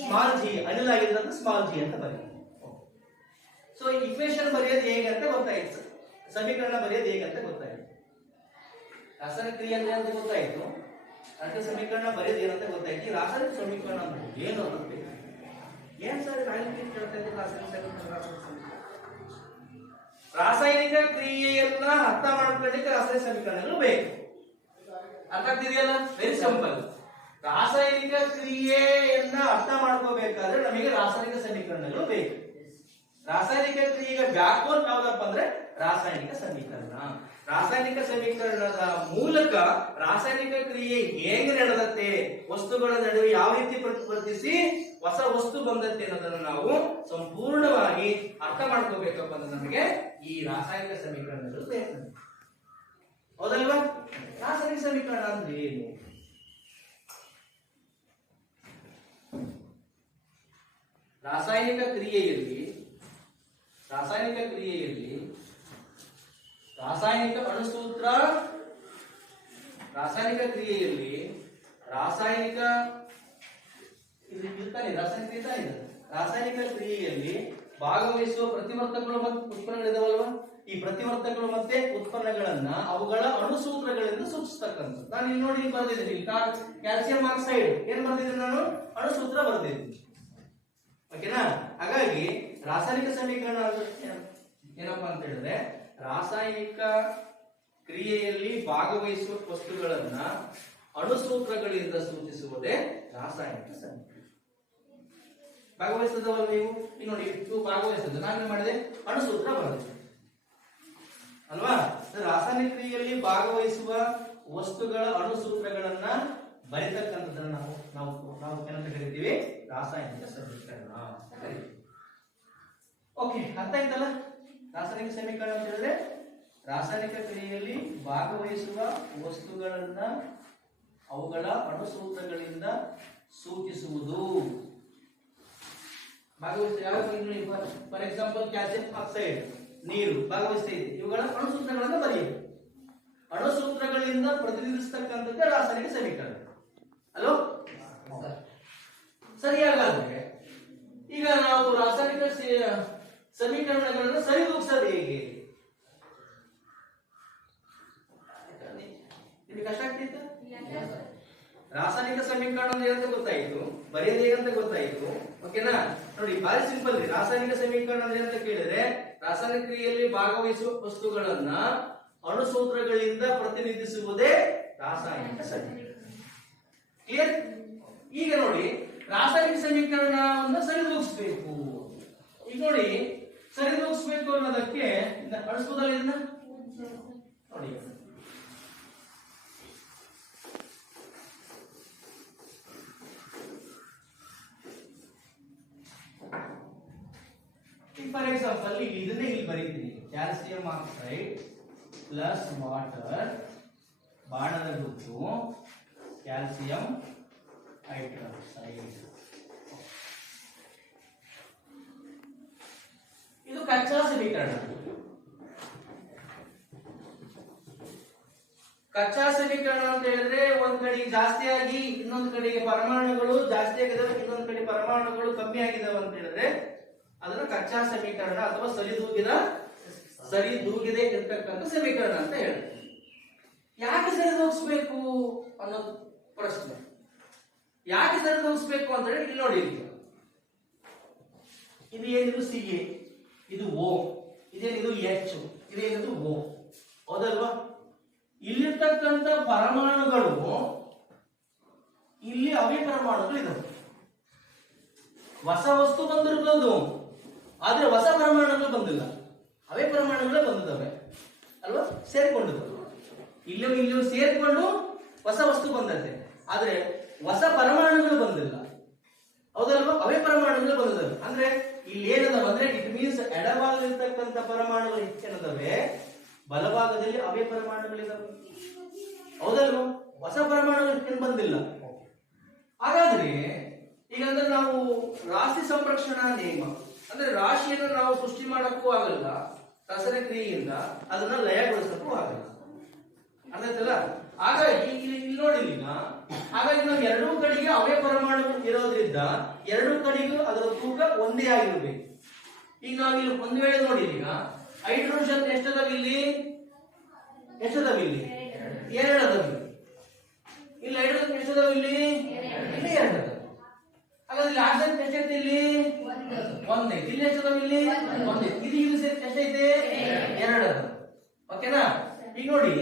ಸ್ಮಾಲ್ g, ಅನಿಲ ಆಗಿದ್ರೆ ಅದನ್ನ ಸ್ಮಾಲ್ g ಅಂತ ಬರೀತೀವಿ. ಸೊ ಇಕ್ವೇಶನ್ ಬರೆಯೋದು ಹೇಗೆ ಅಂತ ಗೊತ್ತಾಯ್ತು, ಸಮೀಕರಣ ಬರೆಯೋದು ಹೇಗೆ ಅಂತ ಗೊತ್ತಾಯ್ತು, ರಾಸಾಯನಿಕ ಕ್ರಿಯೆ ಅಂತ ಗೊತ್ತಾಯ್ತು, ರಾಸಾಯನಿಕ ಸಮೀಕರಣ ಬರೆಯೋದು ಏನಂತ ಗೊತ್ತಾಯ್ತು. ರಾಸಾಯನಿಕ ಸಮೀಕರಣ ಏನು ಅನ್ನೋದು ಏನ್ ಸರ್ ಕೇಳ್ತಾ ಇದ್ದೀವಿ? ರಾಸಾಯನಿಕ ಕ್ರಿಯೆಯನ್ನ ಅರ್ಥ ಮಾಡ್ಕೊಳ್ಳಿಕ್ಕೆ ರಾಸಾಯನಿಕ ಸಮೀಕರಣಗಳು ಬೇಕು. ಅರ್ಥ ಆಗ್ತಿದೆಯಲ್ಲ? Very simple. ರಾಸಾಯನಿಕ ಕ್ರಿಯೆಯನ್ನ ಅರ್ಥ ಮಾಡ್ಕೋಬೇಕಾದ್ರೆ ನಮಗೆ ರಾಸಾಯನಿಕ ಸಮೀಕರಣಗಳು ಬೇಕು. ರಾಸಾಯನಿಕ ಕ್ರಿಯೆಗೆ ಬ್ಯಾಕ್ಬೋನ್ ಯಾವ್ದಪ್ಪ ಅಂದ್ರೆ ರಾಸಾಯನಿಕ ಸಮೀಕರಣ. ರಾಸಾಯನಿಕ ಸಮೀಕರಣದ ಮೂಲಕ ರಾಸಾಯನಿಕ ಕ್ರಿಯೆ ಹೇಗೆ ನಡೆದತ್ತೆ, ವಸ್ತುಗಳ ನಡುವೆ ಯಾವ ರೀತಿ ಪ್ರತಿವರ್ತಿಸಿ ಹೊಸ ವಸ್ತು ಬಂದತ್ತೆ ಅನ್ನೋದನ್ನು ನಾವು ಸಂಪೂರ್ಣವಾಗಿ ಅರ್ಥ ಮಾಡ್ಕೋಬೇಕಪ್ಪ ಅಂದ್ರೆ ನಮಗೆ ಈ ರಾಸಾಯನಿಕ ಸಮೀಕರಣಗಳು ಬೇಕು, ಹೌದಲ್ವಾ? ರಾಸಾಯನಿಕ ಸಮೀಕರಣ ಅಂದ್ರೆ ಏನು? ರಾಸಾಯನಿಕ ಕ್ರಿಯೆಯಲ್ಲಿ ರಾಸಾಯನಿಕ ಅಣುಸೂತ್ರ, ರಾಸಾಯನಿಕ ಕ್ರಿಯೆಯಲ್ಲಿ ರಾಸಾಯನಿಕ ಕ್ರಿಯೆಯಲ್ಲಿ ಭಾಗವಹಿಸುವ ಪ್ರತಿವರ್ತಕಗಳು ಮತ್ತು ಉತ್ಪನ್ನಗಳಿದಾವಲ್ವಾ, ಈ ಪ್ರತಿವರ್ತಕಗಳು ಮತ್ತೆ ಉತ್ಪನ್ನಗಳನ್ನ ಅವುಗಳ ಅಣುಸೂತ್ರಗಳಿಂದ ಸೂಚಿಸ್ತಕ್ಕಂಥದ್ದು. ನಾನು ಇಲ್ಲಿ ನೋಡಿ ಬರ್ದಿದ್ದೀನಿ, ಕ್ಯಾಲ್ಸಿಯಂ ಆಕ್ಸೈಡ್ ಏನ್ ಬರ್ದಿದ್ದೀನಿ ನಾನು? ಅಣುಸೂತ್ರ ಬರ್ದಿದ್ದೀನಿ, ಓಕೆನಾ? ಹಾಗಾಗಿ ರಾಸಾಯನಿಕ ಸಮೀಕರಣ ಏನಪ್ಪಾ ಅಂತ ಹೇಳಿದ್ರೆ, ರಾಸಾಯನಿಕ ಕ್ರಿಯೆಯಲ್ಲಿ ಭಾಗವಹಿಸುವ ವಸ್ತುಗಳನ್ನ ಅಣುಸೂತ್ರಗಳಿಂದ ಸೂಚಿಸುವುದೇ ರಾಸಾಯನಿಕ ಸಮೀಕರಣ. ಭಾಗವಹಿಸಿದವಲ್ಲ ನೀವು? ಈಗ ನೋಡಿ, ನೀವು ಭಾಗವಹಿಸಿದ ನಾನು ಮಾಡಿದೆ, ಅಣುಸೂತ್ರ ಬರೆದಿದೆ ಅಲ್ವಾ? ರಾಸಾಯನಿಕ ಕ್ರಿಯೆಯಲ್ಲಿ ಭಾಗವಹಿಸುವ ವಸ್ತುಗಳ ಅಣುಸೂತ್ರಗಳನ್ನ ಬರಿತಕ್ಕಂಥದ್ದನ್ನ ನಾವು ಏನಂತ ಕರಿತೀವಿ? ರಾಸಾಯನಿಕ ಸಮೀಕರಣ. ಓಕೆ, ಅರ್ಥ ಆಯ್ತಲ್ಲ? ರಾಸಾಯನಿಕ ಸಮೀಕರಣ ಅಂತ ಹೇಳಿದ್ರೆ ರಾಸಾಯನಿಕ ಕ್ರಿಯೆಯಲ್ಲಿ ಭಾಗವಹಿಸುವ ವಸ್ತುಗಳನ್ನ ಅಣುಸೂತ್ರಗಳಿಂದ ಸೂಚಿಸುವುದು. ಫಾರ್ ಎಕ್ಸಾಂಪಲ್ ಕ್ಯಾಲ್ಸಿಯಂ ಆಕ್ಸೈಡ್, ನೀರು ಭಾಗವಹಿಸ್ತಾ ಇದೆ. ಇವುಗಳ ಅಣುಸೂತ್ರಗಳನ್ನು ಬರೆಯಬೇಕು. ಅಣುಸೂತ್ರಗಳಿಂದ ಪ್ರತಿನಿಧಿಸ್ತಕ್ಕಂಥದ್ದೇ ರಾಸಾಯನಿಕ ಸಮೀಕರಣ. ಹಲೋ ಸರಿ. ಹಾಗಾದ್ರೆ ಈಗ ನಾವು ರಾಸಾಯನಿಕ ಸಮೀಕರಣಗಳನ್ನು ಸರಿದೂಗಿಸೋದು ಹೇಗೆ? ನಿಮಗೆ ಕಷ್ಟ ಆಗ್ತಿತ್ತು? ರಾಸಾಯನಿಕ ಸಮೀಕರಣ ಅಂದ್ರೆ ಏನಂತ ಗೊತ್ತಾಯ್ತು, ಬರೆಯೋದು ಹೇಗಂತ ಗೊತ್ತಾಯ್ತು. ಓಕೆನಾ? ನೋಡಿ, ಬಾರಿ ಸಿಂಪಲ್ ರೀ. ರಾಸಾಯನಿಕ ಸಮೀಕರಣ ಅಂದ್ರೆ ಅಂತ ಕೇಳಿದ್ರೆ, ರಾಸಾಯನಿಕ ಕ್ರಿಯೆಯಲ್ಲಿ ಭಾಗವಹಿಸುವ ವಸ್ತುಗಳನ್ನ ಅಣುಸೂತ್ರಗಳಿಂದ ಪ್ರತಿನಿಧಿಸುವುದೇ ರಾಸಾಯನಿಕ ಸಮೀಕರಣ. ಕ್ಲಿಯರ್? ಈಗ ನೋಡಿ, ರಾಸಾಯನಿಕ ಸಮೀಕರಣವನ್ನು ಸರಿದೂಗಿಸಬೇಕು. ಈಗ ನೋಡಿ, ಸರಿದೂಗಿಸಬೇಕು ಅನ್ನೋದಕ್ಕೆ ಅಳಿಸಬಹುದಲ್ಲ ಇದನ್ನ? ನೋಡಿ, ಫಾರ್ ಎಕ್ಸಾಂಪಲ್ ಇದನ್ನೇ ಇಲ್ಲಿ ಬರೀತೀನಿ. ಕ್ಯಾಲ್ಸಿಯಂ ಆಕ್ಸೈಡ್ ಪ್ಲಸ್ ವಾಟರ್, ಬಾಣದ ಗುರುತು ಕ್ಯಾಲ್ಸಿಯಂ ಹೈಡ್ರಾಕ್ಸೈಡ್. ಇದು ಕಚ್ಚಾ ಸಮೀಕರಣ. ಕಚ್ಚಾ ಸಮೀಕರಣ ಅಂತ ಹೇಳಿದ್ರೆ ಒಂದ್ ಕಡೆಗೆ ಜಾಸ್ತಿ ಆಗಿ ಇನ್ನೊಂದು ಕಡೆಗೆ ಪರಮಾಣುಗಳು ಜಾಸ್ತಿ ಆಗಿದಾವೆ, ಇನ್ನೊಂದು ಕಡೆ ಪರಮಾಣುಗಳು ಕಮ್ಮಿ ಆಗಿದಾವೆ ಅಂತ ಹೇಳಿದ್ರೆ ಅದನ್ನ ಕಚ್ಚಾ ಸಮೀಕರಣ ಅಥವಾ ಸರಿದೂಗಿದೆ ಇರ್ತಕ್ಕಂಥ ಸಮೀಕರಣ ಅಂತ ಹೇಳ್ತೀವಿ. ಯಾಕೆ ಸರಿದೂಗಿಸ್ಬೇಕು ಅನ್ನೋದು ಪ್ರಶ್ನೆ. ಯಾಕೆ ಸರಿದೂಗಿಸ್ಬೇಕು ಅಂತ ಹೇಳಿ ಇಲ್ಲಿ ನೋಡಿ, ಇದು ಏನಿದು ಸಿ ಎ, ಇದು ಓ, ಇದೇನಿದು ಎಚ್, ಇದೇನಿದು ಓ, ಹೌದಲ್ವಾ? ಇಲ್ಲಿರ್ತಕ್ಕಂಥ ಪರಮಾಣುಗಳು ಇಲ್ಲಿ ಅವೇ ಪರಮಾಣುಗಳು ಇದಾವೆ. ಹೊಸ ವಸ್ತು ಬಂದಿರ್ಬೋದು, ಆದ್ರೆ ಹೊಸ ಪರಮಾಣುಗಳು ಬಂದಿಲ್ಲ, ಅವೇ ಪರಮಾಣುಗಳೇ ಬಂದಿದ್ದಾವೆ ಅಲ್ವಾ? ಸೇರ್ಕೊಂಡಿದ್ದಾವೆ. ಇಲ್ಲೂ ಸೇರ್ಕೊಂಡು ಹೊಸ ವಸ್ತು ಬಂದತೆ, ಆದ್ರೆ ಹೊಸ ಪರಮಾಣುಗಳು ಬಂದಿಲ್ಲ, ಹೌದಲ್ವಾ? ಅವೇ ಪರಮಾಣುಗಳು ಬಂದಿದ್ದಾವೆ. ಅಂದ್ರೆ ಇಲ್ಲಿ ಏನದಾವ ಅಂದ್ರೆ ಇಟ್ ಮೀನ್ಸ್ ಎಡಭಾಗದಲ್ಲಿರ್ತಕ್ಕಂಥ ಪರಮಾಣುಗಳು ಹೆಚ್ಚೇನದಾವೆ, ಬಲಭಾಗದಲ್ಲಿ ಅವೇ ಪರಮಾಣುಗಳಿದಾವೆ, ಹೌದಲ್ವಾ? ಹೊಸ ಪರಮಾಣುಗಳು ಏನು ಬಂದಿಲ್ಲ. ಹಾಗಾದ್ರೆ ಈಗ ಅಂದ್ರೆ ನಾವು ರಾಶಿ ಸಂರಕ್ಷಣಾ ನಿಯಮ ಅಂದ್ರೆ ರಾಶಿಯನ್ನು ನಾವು ಸೃಷ್ಟಿ ಮಾಡಕ್ಕೂ ಆಗಲ್ಲ, ರಾಸಾಯನಿಕ ಕ್ರಿಯೆಯಿಂದ ಅದನ್ನ ಲಯಗೊಳಿಸಕ್ಕೂ ಆಗಲ್ಲ. ಅರ್ಥ ಆಯ್ತಲ್ಲ? ಹಾಗಾಗಿ ಇಲ್ಲಿ ನೋಡಿ, ಹಾಗಾಗಿ ನಾವು ಎರಡೂ ಕಡೆಗೆ ಅವೇ ಪರಮಾಣು ಇರೋದ್ರಿಂದ ಎರಡೂ ಕಡೆಗೂ ಅದರ ತೂಕ ಒಂದೇ ಆಗಿರ್ಬೇಕು. ಈಗ ನಾವು ಇಲ್ಲಿ ಒಂದ್ ವೇಳೆ ನೋಡಿ, ಈಗ ಹೈಡ್ರೋಜನ್ ಎಷ್ಟದಾವ ಇಲ್ಲಿ? ಎಷ್ಟದಾವ ಇಲ್ಲಿ? ಎರಡದಾವ. ಇಲ್ಲಿ ಹೈಡ್ರೋಜನ್ ಎಷ್ಟದಾವ ಇಲ್ಲಿ? ಇಲ್ಲಿ ಎರಡದಾವ. ಹಾಗಾದ್ರೆ ಆಕ್ಸಿಜನ್ ಎಷ್ಟೈತೆ ಇಲ್ಲಿ? ಒಂದೇ. ಇಲ್ಲಿ ಎಷ್ಟದಾವ ಇಲ್ಲಿ? ಒಂದೇ. ಇದು ಎಷ್ಟೈತೆ? ಎರಡು. ಓಕೆನಾ? ಈಗ ನೋಡಿ,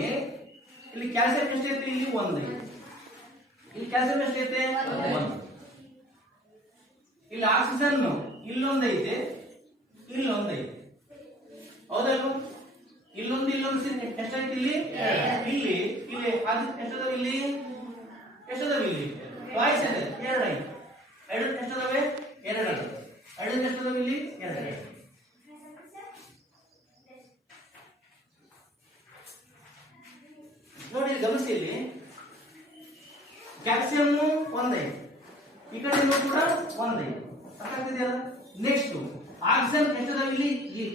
ಇಲ್ಲಿ ಕ್ಯಾಲ್ಸಿಯಂ ಎಷ್ಟೈತೆ? ಇಲ್ಲಿ ಒಂದೇ. ಇಲ್ಲಿ ಕ್ಯಾಲ್ಸಿಯಂ ಎಷ್ಟೈತೆ? ಒಂದು. ಇಲ್ಲಿ ಆಕ್ಸಿಜನ್ ಇಲ್ಲೊಂದೈತೆ, ಇಲ್ಲೊಂದೈತೆ, ಹೌದಲ್ವ? ಇಲ್ಲೊಂದು ಎಷ್ಟೈತೆ? ಇಲ್ಲಿ ಇಲ್ಲಿ ಇಲ್ಲಿ ಎಷ್ಟದಾವ? ಇಲ್ಲಿ ಎಷ್ಟದಾವ? ಇಲ್ಲಿ ವಾಯ್ಸ್ ಇದೆ, ಎರಡು ಐತೆ. ಎರಡು ಎಷ್ಟದಾವೆ? ಎರಡು. ಎರಡು ಎಷ್ಟದಾವ? ಇಲ್ಲಿ ಎರಡು. ನೋಡಿ, ಗಮನಿಸಿ, ಇಲ್ಲಿ ಕ್ಯಾಲ್ಸಿಯಂ ಒಂದೇ, ಈ ಕಡೆ ಕೂಡ ಒಂದೇ. ಅರ್ಥಾಗ್ತಿದೆಯಲ್ಲ? ನೆಕ್ಸ್ಟ್ ಆಕ್ಸಿಜನ್ ಎಷ್ಟದಾವ? ಇಲ್ಲಿ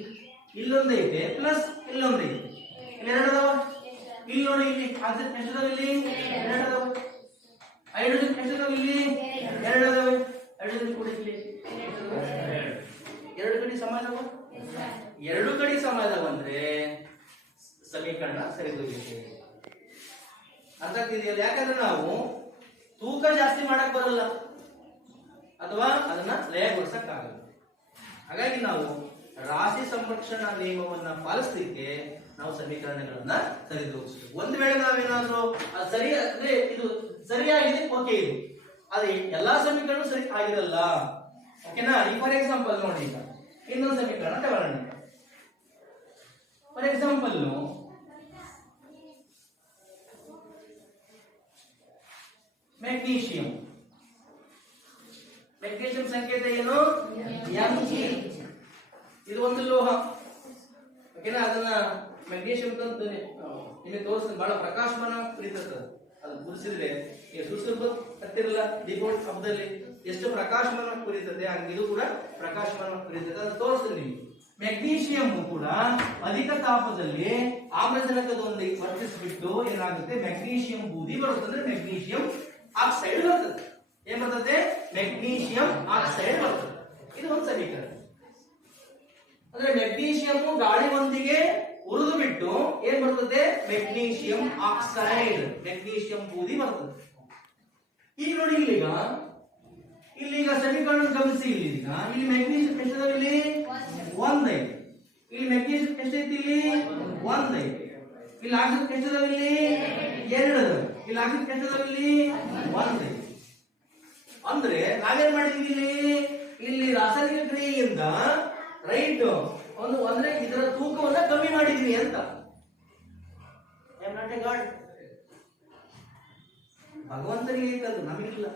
ಇಲ್ಲೊಂದೈತೆ ಪ್ಲಸ್ ಇಲ್ಲೊಂದೈತೆ, ಇಲ್ಲಿ ಎರಡು ಅದಾವ. ಇಲ್ಲಿ ನೋಡಿ, ಇಲ್ಲಿ ಆಕ್ಸಿಜನ್ ಎಷ್ಟದಾವ? ಇಲ್ಲಿ ಎರಡು ಅದಾವ. ಹೈಡ್ರೋಜನ್ ಎಷ್ಟದಾವ? ಇಲ್ಲಿ ಎರಡು ಅದಾವೆ. ಹೈಡ್ರೋಜನ್ ಕೂಡ ಇಲ್ಲಿ ಎರಡು ಕಡೆ ಸಮ ಅದಾವ. ಎರಡು ಕಡೆ ಸಮ ಅದಾವ ಅಂದ್ರೆ ಸಮೀಕರಣ ಸರಿದೂಗಿದೆ. ಅರ್ಥ ಆಗ್ತಿದೆಯಲ್ಲ? ಯಾಕಂದ್ರೆ ನಾವು ತೂಕ ಜಾಸ್ತಿ ಮಾಡಕ್ ಬರಲ್ಲ ಅಥವಾ ಅದನ್ನ ಲಯಗೊಳಿಸಕ್ಕಾಗಲ್ಲ. ಹಾಗಾಗಿ ನಾವು ರಾಶಿ ಸಂರಕ್ಷಣಾ ನಿಯಮವನ್ನ ಪಾಲಿಸಲಿಕ್ಕೆ ನಾವು ಸಮೀಕರಣಗಳನ್ನ ಸರಿದೂಗಿಸ್ಬೇಕು. ಒಂದು ವೇಳೆ ನಾವೇನಾದ್ರೂ ಸರಿ ಅಂದ್ರೆ ಇದು ಸರಿಯಾಗಿದೆ, ಓಕೆ, ಇದು ಅದೇ ಎಲ್ಲಾ ಸಮೀಕರಣ ಸರಿ ಆಗಿರಲ್ಲ. ಓಕೆನಾ? ಈ ಫಾರ್ ಎಕ್ಸಾಂಪಲ್ ನೋಡಿ, ಈಗ ಇನ್ನೊಂದು ಸಮೀಕರಣ ತಗೊಳ್ಳೋಣ. For example magnesium. ಮೆಗ್ನೀಷಿಯಂ ಸಂಕೇತ ಏನು? Mg. ಇದು ಒಂದು ಲೋಹ. ಓಕೆನಾ? ಅದನ್ನ ಮೆಗ್ನೀಷಿಯಂ ಅಂತ ನಿಮಗೆ ತೋರಿಸ್ತೀನಿ, ಬಹಳ ಪ್ರಕಾಶಮಾನ ಪ್ರೀತದ. ಅದು ಗುರುಸಿದ್ರೆ ಸುರ್ಸುರ್ಬ ಹತ್ತಿರಲ್ಲ ದೀಪಾವಳಿ ಹಬ್ಬದಲ್ಲಿ ಎಷ್ಟು ಪ್ರಕಾಶಮಾನ ಕುರಿತದೆ ಹಂಗೆ ಇದು ಕೂಡ ಪ್ರಕಾಶಮಾನ ಕುರಿತದೆ ಅದು ತೋರಿಸ್ತದೆ ನಿಮಗೆ. ಮೆಗ್ನೀಷಿಯಂ ಕೂಡ ಅಧಿಕ ತಾಪದಲ್ಲಿ ಆಮ್ಲಜನಕದೊಂದಿಗೆ ವರ್ತಿಸಿಬಿಟ್ಟು ಏನಾಗುತ್ತೆ ಮೆಗ್ನೀಷಿಯಂ ಬೂದಿ ಬರುತ್ತೆ, ಅಂದ್ರೆ ಮೆಗ್ನೀಷಿಯಂ ಆಕ್ಸೈಡ್ ಬರ್ತದೆ. ಏನ್ ಬರ್ತದೆ? ಮೆಗ್ನೀಷಿಯಂ ಆಕ್ಸೈಡ್ ಬರ್ತದೆ. ಇದು ಒಂದು ಸಮೀಕರಣ. ಅಂದ್ರೆ ಮೆಗ್ನೀಷಿಯಂ ಗಾಳಿಯೊಂದಿಗೆ ಉರಿದು ಬಿಟ್ಟು ಏನ್ ಬರ್ತದೆ? ಮೆಗ್ನೀಷಿಯಂ ಆಕ್ಸೈಡ್, ಮೆಗ್ನೀಷಿಯಂ ಬೂದಿ ಬರ್ತದೆ. ಈಗ ನೋಡಿ ಇಲ್ಲಿಗ ಸಮೀಕರಣ ಗಮನಿಸಿ. ಇಲ್ಲಿ ಮೆಗ್ನೀಷಿಯಂ ಎಷ್ಟಿದಾವೆ? ಇಲ್ಲಿ 1 ಐತೆ. ಇಲ್ಲಿ ಮೆಗ್ನೀಷಿಯಂ ಎಷ್ಟೈತಿ? ಇಲ್ಲಿ 1 ಐತೆ. ಇಲ್ಲಿ ಆಕ್ಸಿಜನ್ ಎಷ್ಟಿದಾವೆ? ಇಲ್ಲಿ 2 ಅದಾವೆ. ಇಲ್ಲಿ ಆಕ್ಸಿಜನ್ ಎಷ್ಟಿದಾವೆ? ಇಲ್ಲಿ 1 ಐತೆ. ಅಂದ್ರೆ ನಾವೇನ್ ಮಾಡಿದೀವಿ? ಇಲ್ಲಿ ರಾಸಾಯನಿಕ ಕ್ರಿಯೆಯಿಂದ ರೈಟ್ ಅಂದ್ರೆ ಇದರ ತೂಕವನ್ನ ಕಮ್ಮಿ ಮಾಡಿದ್ವಿ ಅಂತ. ಭಗವಂತನಿಗೆ ಇದ್ದದ್ದು, ನಮಗಿಲ್ಲ.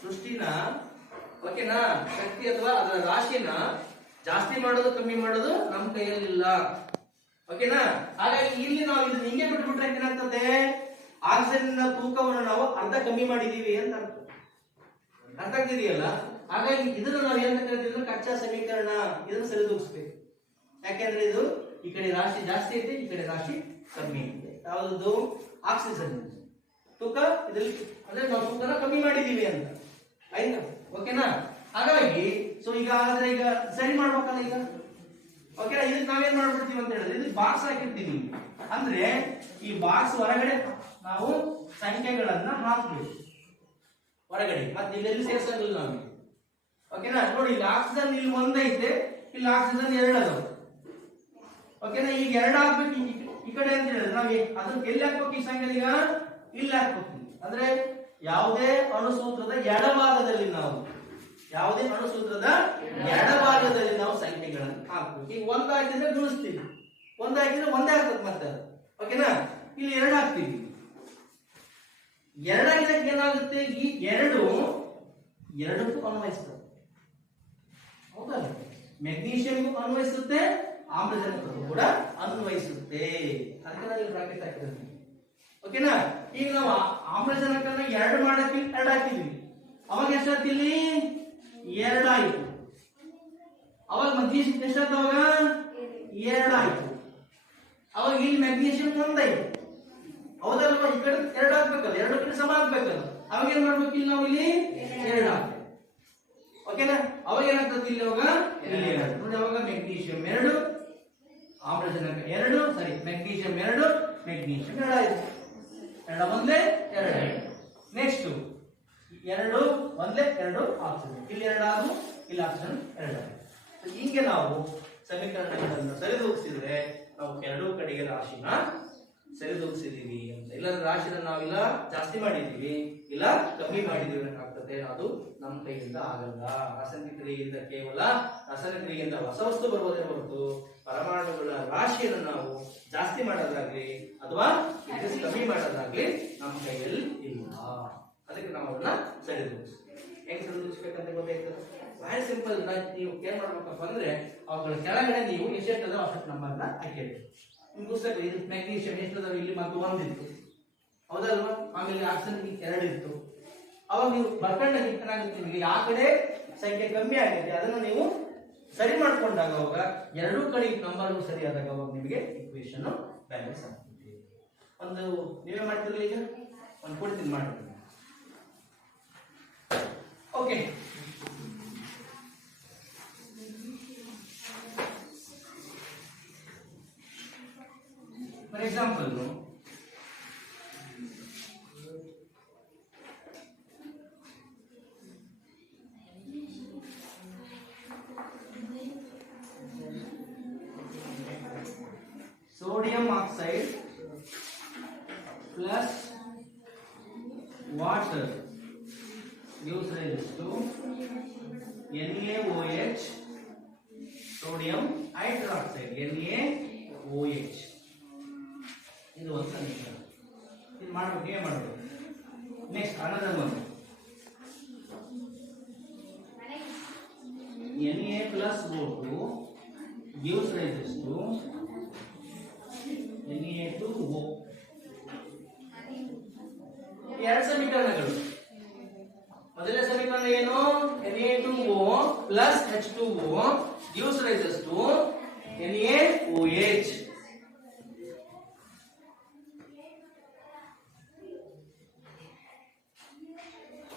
ಸೃಷ್ಟಿನ ಓಕೆನಾ ಶಕ್ತಿ ಅಥವಾ ಅದರ ರಾಶಿನ ಜಾಸ್ತಿ ಮಾಡೋದು ಕಮ್ಮಿ ಮಾಡೋದು ನಮ್ಮ ಕೈಯಲ್ಲಿಲ್ಲ. ಓಕೆನಾ? ಹಾಗಾಗಿ ಇಲ್ಲಿ ನಾವು ಇದನ್ನ ಹಿಂಗೆ ಬಿಟ್ಬಿಟ್ರೆ ಏನಾಗ್ತದೆ? ಆಕ್ಸಿಜನ್ ತೂಕವನ್ನು ನಾವು ಅರ್ಧ ಕಮ್ಮಿ ಮಾಡಿದೀವಿ ಅಂತ ಅರ್ಥ ಆಗ್ತಿದೆಯಲ್ಲ. ಹಾಗಾಗಿ ಇದನ್ನ ನಾವು ಏನಂತ ಕರಿತೀವಿ? ಕಚ್ಚಾ ಸಮೀಕರಣ. ಇದನ್ನ ಸರಿದೂಗಿಸ್ಬೇಕು. ಯಾಕೆಂದ್ರೆ ಇದು ಈ ಕಡೆ ರಾಶಿ ಜಾಸ್ತಿ ಐತೆ, ಈ ಕಡೆ ರಾಶಿ ಕಮ್ಮಿ ಐತೆ. ಯಾವುದು? ಆಕ್ಸಿಜನ್ ತೂಕ ಇದರಲ್ಲಿ, ಅಂದ್ರೆ ನಾವು ತೂಕನ ಕಮ್ಮಿ ಮಾಡಿದೀವಿ ಅಂತ ಆಯ್ತಾ? ಓಕೆನಾ? ಹಾಗಾಗಿ ಈಗ ಸರಿ ಮಾಡ್ಬೇಕಲ್ಲ ಈಗ. ಓಕೆನಾ? ಇದಕ್ಕೆ ನಾವೇನ್ ಮಾಡ್ಬಿಡ್ತೀವಿ ಅಂತ ಹೇಳಿದ್ರೆ ಇದು ಬಾಕ್ಸ್ ಹಾಕಿರ್ತೀವಿ. ಅಂದ್ರೆ ಈ ಬಾಕ್ಸ್ ಹೊರಗಡೆ ನಾವು ಸಂಖ್ಯೆಗಳನ್ನ ಹಾಕ್ಬೇಕು ಹೊರಗಡೆ, ಮತ್ತೆ ಇಲ್ಲೆಲ್ಲಿ ಸೇರ್ಸಂಗಿಲ್ಲ ನಾವು. ಓಕೆನಾ? ನೋಡಿ ಇಲ್ಲಿ ಆಕ್ಸಿಜನ್ ಇಲ್ಲಿ 1 ಐತೆ, ಇಲ್ಲಿ ಆಕ್ಸಿಜನ್ 2 ಅದಾವ. ಓಕೆನಾ? ಈಗ 2 ಹಾಕ್ಬೇಕು ಈ ಕಡೆ ಅಂತ ಹೇಳಿದ್ರೆ ನಾವು ಅದನ್ನ ಎಲ್ಲಿ ಹಾಕ್ಬೇಕು? ಈ ಸಂಖ್ಯೆ ಈಗ ಇಲ್ಲಿ ಹಾಕ್ಬೇಕು. ಅಂದ್ರೆ ಯಾವುದೇ ಅಣುಸೂತ್ರದ ಎಡಭಾಗದಲ್ಲಿ ನಾವು ಸಂಖ್ಯೆಗಳನ್ನು ಹಾಕ್ಬೇಕು. ಈಗ 1 ಹಾಕಿದ್ರೆ ಗುಣಿಸ್ತೀವಿ, 1 ಹಾಕಿದ್ರೆ 1 ಆಗ್ತದೆ ಮತ್ತೆ. ಓಕೆನಾ? ಇಲ್ಲಿ 2 ಹಾಕ್ತೀವಿ. 2 ಹಾಕಿದಾಗ ಏನಾಗುತ್ತೆ? ಈ 2 ಅನ್ವಯಿಸ್ತದೆ. ಹೌದಲ್ಲ? ಮೆಗ್ನೀಷಿಯಂಗೂ ಅನ್ವಯಿಸುತ್ತೆ, ಆಮ್ಲಜನಕಕ್ಕೂ ಕೂಡ ಅನ್ವಯಿಸುತ್ತೆ. ಅದಕ್ಕೆ ನಾವು ಇಲ್ಲಿ ಬ್ರಾಕೆಟ್ ಹಾಕಿರೋದು. ಓಕೆನಾ? ಈಗ ನಾವು ಆಮ್ಲಜನಕನ 2 ಮಾಡಕ್ಕೆ 2 ಹಾಕಿದ್ವಿ. ಅವಾಗ ಎಷ್ಟಾಯ್ತು? ಇಲ್ಲಿ 2 ಆಯ್ತು. ಅವಾಗ ಮೆಗ್ನೀಷಿಯಂ ಎಷ್ಟಾಯ್ತು? ಅವಾಗ 2 ಆಯ್ತು. ಅವಾಗ ಇಲ್ಲಿ ಮೆಗ್ನೀಷಿಯಂ 1 ಆಯ್ತು. ಹೌದಲ್ವಾ? ಈ ಕಡೆ 2 ಹಾಕ್ಬೇಕಲ್ಲ, 2 ಕಡೆ ಸಮ ಹಾಕ್ಬೇಕಲ್ಲ. ಅವಾಗ ಏನ್ ಮಾಡ್ಬೇಕು? ಇಲ್ಲಿ ನಾವು ಇಲ್ಲಿ 2 ಹಾಕ್ಬೇಕು. ಓಕೆನಾ? ಅವಾಗ ಏನಾಗ್ತದೆ? ಇಲ್ಲಿ ಅವಾಗ ಇಲ್ಲಿ 2 ನೋಡಿ. ಅವಾಗ ಮೆಗ್ನೀಷಿಯಂ 2, ಆಮ್ಲಜನಕ 2, ಸರಿ ಮೆಗ್ನೀಷಿಯಂ 2, ಮೆಗ್ನೀಷಿಯಂ 2 ಆಯ್ತು. 2 ಒಂದೇ 2 ಆಯ್ತು. ನೆಕ್ಸ್ಟ್ 2 ಒಂದೇ 2 ಆಕ್ಸಿಜನ್, ಇಲ್ಲಿ 2 ಆದ್ರೂ ಇಲ್ಲಿ ಆಕ್ಸಿಜನ್ 2 ಆಯ್ತು. ಹೀಗೆ ನಾವು ಸಮೀಕರಣಗಳನ್ನು ಸರಿದೂಗಿಸಿದ್ರೆ ನಾವು 2 ಕಡೆಗೆ ರಾಶಿನ ಸರಿದೂಗಿಸಿದೀವಿ ಅಂತ. ಇಲ್ಲಾಂದ್ರೆ ರಾಶಿನ ನಾವಿಲ್ಲ ಜಾಸ್ತಿ ಮಾಡಿದೀವಿ, ಇಲ್ಲ ಕಮ್ಮಿ ಮಾಡಿದೀವಿ ಅನ್ನೋಕ್ಕಾಗ್ತದೆ. ಅದು ನಮ್ಮ ಕೈಯಿಂದ ಆಗಲ್ಲ. ರಾಸಾಯನಿಕ ಕ್ರಿಯೆಯಿಂದ ಕೇವಲ ರಾಸಾಯನಿಕ ಕ್ರಿಯೆಯಿಂದ ಹೊಸ ವಸ್ತು ಬರುವುದೇ ಹೊರತು ಪರಮಾಣುಗಳ ರಾಶಿಯನ್ನು ನಾವು ಜಾಸ್ತಿ ಮಾಡೋದಾಗ್ಲಿ ಅಥವಾ ಕಮ್ಮಿ ಮಾಡೋದಾಗ್ಲಿ ನಮ್ಮ ಕೈಯಲ್ಲಿ ಇಲ್ಲ. ಅದಕ್ಕೆ ನಾವು ಅದನ್ನ ಸರಿದೂಗಿಸ್ತೀವಿ. ಹೆಂಗ್ ಸರಿದೂಗಿಸ್ಬೇಕಂತ ಗೊತ್ತಾಗ್ತದೆ. ಬಹಳ ಸಿಂಪಲ್. ನೀವು ಏನ್ ಮಾಡ್ಬೇಕಪ್ಪ ಅಂದ್ರೆ ಅವುಗಳ ಕೆಳಗಡೆ ನೀವು ಎಷ್ಟೆಷ್ಟದ ಅಷ್ಟು ನಂಬರ್ನ ಹಾಕಿರಿ. ನಿಮ್ಗೆ ಗೊತ್ತಾಗ್ತದೆ ಇದು ಮೆಗ್ನೀಷಿಯಂ ಎಷ್ಟದಾವ? ಇಲ್ಲಿ ಮತ್ತು 1 ಇತ್ತು, ಹೌದಲ್ವಾ? ಆಮೇಲೆ ಆಕ್ಸಿಜನ್ 2 ಇತ್ತು. ಅವಾಗ ನೀವು ಬರ್ಕೊಂಡಾಗ ಏನಾಗುತ್ತೆ? ನಿಮಗೆ ಯಾವ ಕಡೆ ಸಂಖ್ಯೆ ಕಮ್ಮಿ ಆಗಿದೆ ಅದನ್ನ ನೀವು ಸರಿ ಮಾಡ್ಕೊಂಡಾಗ ಅವಾಗ 2 ಕಡೆ ನಂಬರ್ ಸರಿ ಆದಾಗ ಅವಾಗ ನಿಮಗೆ ಇಕ್ವೇಶನ್ ಬ್ಯಾಲೆನ್ಸ್ ಆಗ್ತದೆ. ಒಂದು ನೀವೇ ಮಾಡ್ತಿರಲಿಲ್ಲ, ಈಗ ಒಂದು ಕೊಡ್ತೀನಿ ಮಾಡಿ. Okay, for example sodium oxide plus water gives rise to NaOH, sodium hydroxide, NaOH. ಇದು ಒಂದು ಸಮೀಕರಣ. ಇದು ಮಾಡಬೇಕು, ಏನು ಮಾಡಬೇಕು? Next another one, Na plus O2 gives rise to Na2O. ಸಮೀಕರಣಗಳು. ಮೊದಲನೇ ಸಮೀಕರಣ ಏನು? Na2O plus H2O gives rises to NaOH.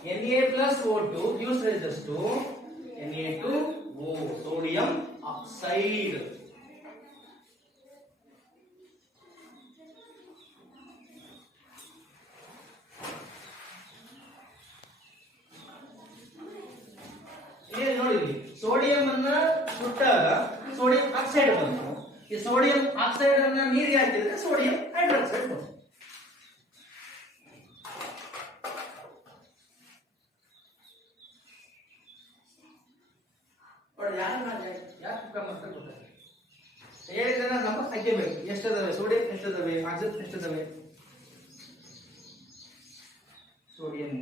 Na plus O2 gives rises to Na2O, sodium oxide. ನೋಡಿ, ಸೋಡಿಯಂ ಅನ್ನ ಸುಟ್ಟಾಗ ಸೋಡಿಯಂ ಆಕ್ಸೈಡ್ ಬಂತು. ಈ ಸೋಡಿಯಂ ಆಕ್ಸೈಡ್ ಅನ್ನ ನೀರಿಗೆ ಹಾಕಿದ್ರೆ ಸೋಡಿಯಂ ಹೈಡ್ರಾಕ್ಸೈಡ್ ಬಂತು. ಹೇಳಿದ್ರೆ ನಮ್ಮ ಹಾಕಬೇಕು. ಎಷ್ಟದವೆ ಸೋಡಿಯಂ, ಎಷ್ಟದವೆ ಆಕ್ಸೈಡ್, ಎಷ್ಟದವೆ ಸೋಡಿಯಂ.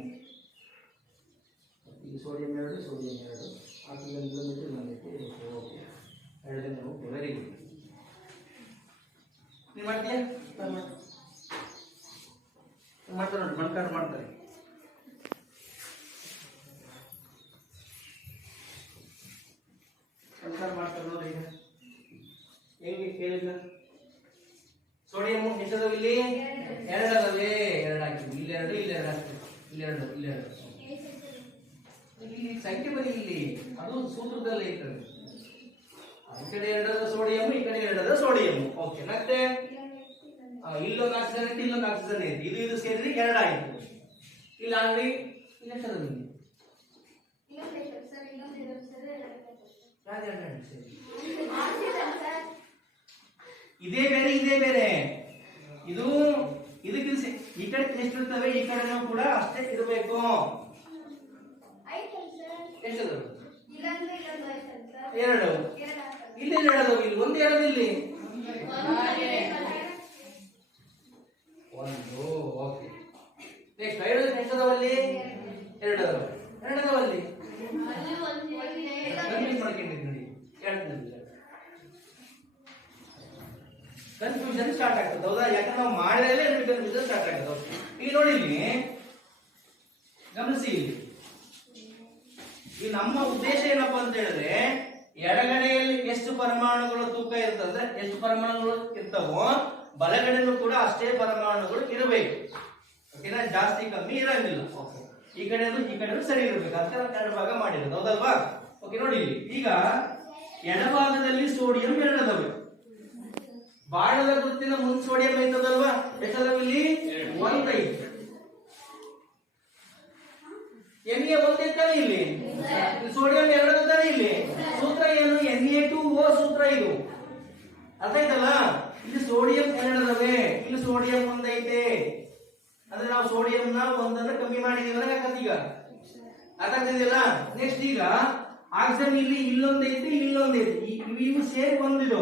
ಈ ಸೋಡಿಯಂ 2, ಸೋಡಿಯಂ 2 ಕಿಲೋಮೀಟರ್ ಬಂದೈತಿ. ಎರಡು ವೆರಿ ಗುಡ್. ನೀವು ಮಾಡ್ತೀಯ? ಮಾಡ್ತಾರೆ ನೋಡಿ, ಮಣ್ಕಾರ್ ಮಾಡ್ತಾರೆ. ಮಣ್ಕಾರ್ ಮಾಡ್ತಾರೆ ನೋಡಿ. ಈಗ ಹೆಂಗೆ ಕೇಳಿದ? ಸೋಡಿಯಂ ಎಷ್ಟದವ ಇಲ್ಲಿ? 2 ಅದಾವೆ. 2 ಹಾಕಿದ್ವಿ. ಇಲ್ಲಿ 2, ಇಲ್ಲಿ 2 ಹಾಕ್ತೀವಿ. ಇಲ್ಲಿ 2, ಇಲ್ಲಿ 2. ಇಲ್ಲಿ ಸಂಖ್ಯೆ ಬರೀ, ಇಲ್ಲಿ ಅದು ಸೂತ್ರದಲ್ಲಿ ಇರ್ತದೆ. ಈ ಕಡೆ 2 ಸೋಡಿಯಂ, ಈ ಕಡೆ 2 ಸೋಡಿಯಂ. ಓಕೆ, ಮತ್ತೆ ಇಲ್ಲೊಂದು ಆಕ್ಸಿಜನ್ ಐತಿ, ಇಲ್ಲೊಂದು ಆಕ್ಸಿಜನ್ ಐತಿ. ಇದು ಸೇರಿ 2 ಆಯ್ತು. ಇಲ್ಲಿ ಆಲ್ರೆಡಿ ಇಲ್ಲಿ ಎಷ್ಟದ? ಇದೇ ಬೇರೆ, ಇದೇ ಬೇರೆ. ಇದು ಇದಕ್ಕೆ ಈ ಕಡೆ ಎಷ್ಟಿರ್ತವೆ, ಈ ಕಡೆನೂ ಕೂಡ ಅಷ್ಟೇ ಇರಬೇಕು. ಎಷ್ಟದು? 2. ಇಲ್ಲಿ 2 ಅದಾವ. ಇಲ್ಲಿ 1 2 ಇಲ್ಲಿ 1. Okay, next hydrogen ಎಷ್ಟದವಲ್ಲಿ? 2 ಅದಾವ. 2 ಅದಾವಲ್ಲಿ ಕನ್ಫ್ಯೂಸ್ ಮಾಡ್ಕೊಂಡಿದ್ದೀನಿ ನೋಡಿ. ಕನ್ಫ್ಯೂಷನ್ ಸ್ಟಾರ್ಟ್ ಆಗ್ತದೆ. ಹೌದಾ? ಯಾಕಂದ್ರೆ ನಾವು ಮಾಡಿದ್ರೆ ಕನ್ಫ್ಯೂಷನ್ ಸ್ಟಾರ್ಟ್ ಆಗ್ತದೆ. ಇಲ್ಲಿ ನೋಡಿ, ಇಲ್ಲಿ ಗಮನಿಸಿ. ಈ ನಮ್ಮ ಉದ್ದೇಶ ಏನಪ್ಪಾ ಅಂತ ಹೇಳಿದ್ರೆ, ಎಡಗಡೆಯಲ್ಲಿ ಎಷ್ಟು ಪರಮಾಣುಗಳು ತೂಕ ಇರ್ತದೆ, ಎಷ್ಟು ಪರಮಾಣುಗಳು ಇರ್ತಾವೋ ಬಲಗಡೆನೂ ಕೂಡ ಅಷ್ಟೇ ಪರಮಾಣುಗಳು ಇರಬೇಕು. ಓಕೆನಾ? ಜಾಸ್ತಿ ಕಮ್ಮಿ ಇರಂಗಿಲ್ಲ. ಈ ಕಡೆದು ಈ ಕಡೆದು ಸರಿ ಇರಬೇಕು. ಅದಕ್ಕೆ ನಾವು 2 ಭಾಗ ಮಾಡಿರೋದು. ಹೌದಲ್ವಾ? ಓಕೆ, ನೋಡಿ ಇಲ್ಲಿ ಈಗ ಎಡಭಾಗದಲ್ಲಿ ಸೋಡಿಯಂ 2 ಅದಾವೆ. ಬಾಣದ ಗುರುತಿನ ಮುಂದೆ ಸೋಡಿಯಂ ಐತದಲ್ವಾ? ಎಷ್ಟದಾವ ಇಲ್ಲಿ? 1 ಐತಿ. Na 1 ಇರ್ತಾನೆ ಇಲ್ಲಿ, ಸೋಡಿಯಂ 2 ಇರ್ತಾನೆ ಇಲ್ಲಿ. ಸೂತ್ರ ಏನು? Na2O ಸೂತ್ರ ಇದು. ಅರ್ಥ ಆಯ್ತಲ್ಲ? ಇಲ್ಲಿ ಸೋಡಿಯಂ 2 ಅದಾವೆ, ಇಲ್ಲಿ ಸೋಡಿಯಂ 1 ಐತೆ. ಅಂದ್ರೆ ನಾವು ಸೋಡಿಯಂನ 1 ಕಮ್ಮಿ ಮಾಡಿದೀವಿ ಈಗ. ಅರ್ಥ ಆಗ್ತಿದೆಯಲ್ಲ? ನೆಕ್ಸ್ಟ್ ಈಗ ಆಕ್ಸಿಜನ್ ಇಲ್ಲಿ ಇಲ್ಲೊಂದು ಐತಿ, ಇಲ್ಲೊಂದು ಐತಿ. ಇವು ಸೇರಿ ಒಂದಿದು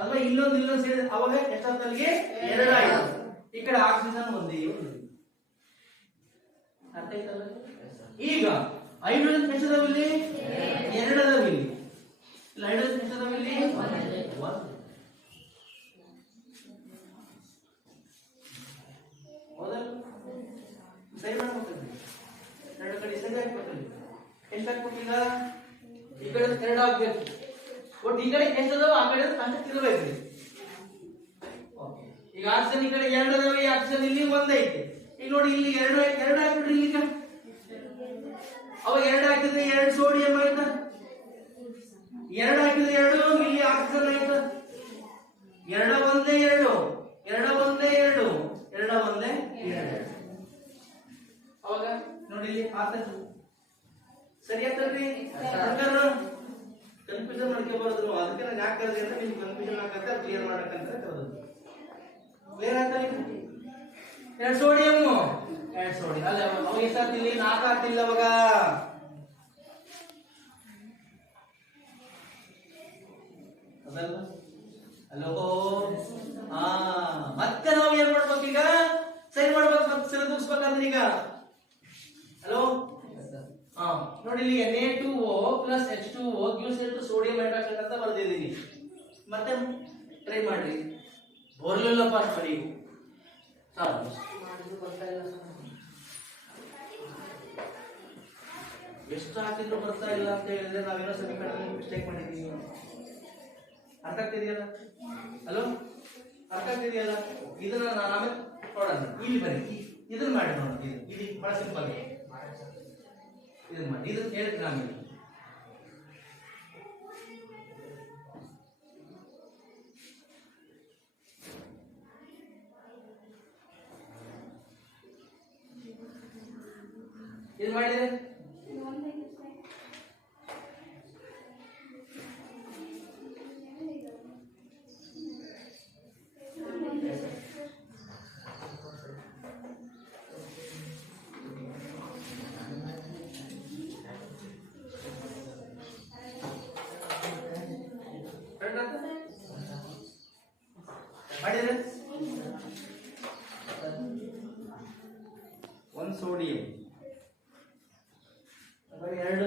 ಅಲ್ವಾ? ಇಲ್ಲೊಂದು ಸೇರಿ ಅವಾಗ ಎಷ್ಟೊತ್ತಲ್ಲಿಗೆ 2 ಆಯ್ತು. ಈ ಕಡೆ ಆಕ್ಸಿಜನ್ ಒಂದೇ. ಅರ್ಥ ಆಯ್ತಲ್ಲ? ಈಗ ಹೈಡ್ರೋಜನ್ ಎಷ್ಟದಾವಿಲ್ಲಿ? 2 ಅದಾವಿಲ್ಲಿ. ಹೈಡ್ರೋಜನ್ ಎಷ್ಟದಾವಿಲ್ಲಿ? 1. ಹೌದಾ? ಸರಿ ಮಾಡ್ಬೇಕು. 2 ಕಡೆ ಸರಿ ಹಾಕ್ಬೇಕಲ್ಲಿ. ಎಷ್ಟು ಹಾಕ್ಬೇಕೀಗ? ಈ ಕಡೆ 2 ಹಾಕ್ಬೇಕು. ಒಟ್ಟು ಈ ಕಡೆ ಎಷ್ಟದಾವ ಆ ಕಡೆ ಅಷ್ಟಕ್ಕೆ ಇರಬೇಕು. ಈಗ ಆಕ್ಸಿಜನ್ ಈ ಕಡೆ 2 ಅದಾವೆ, ಆಕ್ಸಿಜನ್ ಇಲ್ಲಿ 1 ಐತೆ. ಈಗ ನೋಡಿ, ಇಲ್ಲಿ 2 ಹಾಕ್ಬಿಡ್ರಿ. ಇಲ್ಲಿ ಅವಾಗ 2 ಹಾಕಿದ್ರೆ 2 ಸೋಡಿಯಂ ಆಯ್ತಾ? 2 ಹಾಕಿದ್ರೆ 2 ಇಲ್ಲಿ ಆಕ್ಸಿಜನ್ ಆಯ್ತಾ? 2 ಒಂದೇ 2, 2 ಒಂದೇ 2, 2 ಒಂದೇ 2. ಅವಾಗ ನೋಡಿ ಇಲ್ಲಿ ಆತದ್ದು ಸರಿ ಆಗ್ತದ್ರಿ. ಕನ್ಫ್ಯೂಷನ್ ಮಾಡ್ಕೋಬಾರ್ದು. ಅದಕ್ಕೆ ನಾನು ಯಾಕೆ ಕರೆದೆ ಅಂದ್ರೆ ನಿಮ್ಗೆ ಕನ್ಫ್ಯೂಷನ್ ಆಗತ್ತೆ, ಕ್ಲಿಯರ್ ಮಾಡಕ್ಕಂತ ಕರೆದು. ಕ್ಲಿಯರ್ ಆಗ್ತಾ? 2 ಸೋಡಿಯಂ, 2 ಸೋಡಿಯಂ ಅಲ್ಲ. ಅವಾಗ ಎಷ್ಟಾಗ್ತಿಲ್ಲ? 4 ಆಗ್ತಿಲ್ಲ ಅವಾಗ. ಹಲೋ, ಮತ್ತೆ ನಾವು ಏನ್ ಮಾಡ್ಬೇಕು ಈಗ? ಸರಿ ಮಾಡ್ಬೇಕು, ಮತ್ತೆ ಸರಿದೂಗಿಸ್ಬೇಕಂದ್ರೆ ಈಗ. ಹಲೋ, ನೋಡಿ ಇಲ್ಲಿ Na2O plus H2O gives rise to sodium hydroxide ಅಂತ ಬರ್ದಿದ್ದೀನಿ. ಮತ್ತೆ ಟ್ರೈ ಮಾಡ್ರಿ. ಬೋರ್ಲಿಲ್ಲಪ್ಪ ಸರಿ. ಎಷ್ಟು ಹಾಕಿದ್ರು ಬರ್ತಾ ಇಲ್ಲ ಅಂತ ಹೇಳಿದ್ರೆ ನಾವೇನೋ ಸಮೀಕರಣದಲ್ಲಿ ಮಿಸ್ಟೇಕ್ ಮಾಡಿದ್ದೀವಿ. ಅರ್ಥ ಆಗ್ತಿದೆಯಲ್ಲ? ಹಲೋ, ಅರ್ಥ ಆಗ್ತಿದೆಯಲ್ಲ? ಇದನ್ನ ನಾನು ಆಮೇಲೆ ನೋಡೋಣ. ಇಲ್ಲಿ ಬನ್ನಿ, ಇದನ್ನ ಮಾಡಿ ನೋಡೋಣ. ಇದು ಬಹಳ ಸಿಂಪಲ್. ಇದನ್ನ ಮಾಡಿ, ಇದನ್ನ ಹೇಳ್ತೀನಿ ಆಮೇಲೆ. ಇದು ಮಾಡಿದ್ರೆ ಮಾಡಿದ್ರೆ ಒಂದು ಸೋಡಿಯಂ, ಎರಡು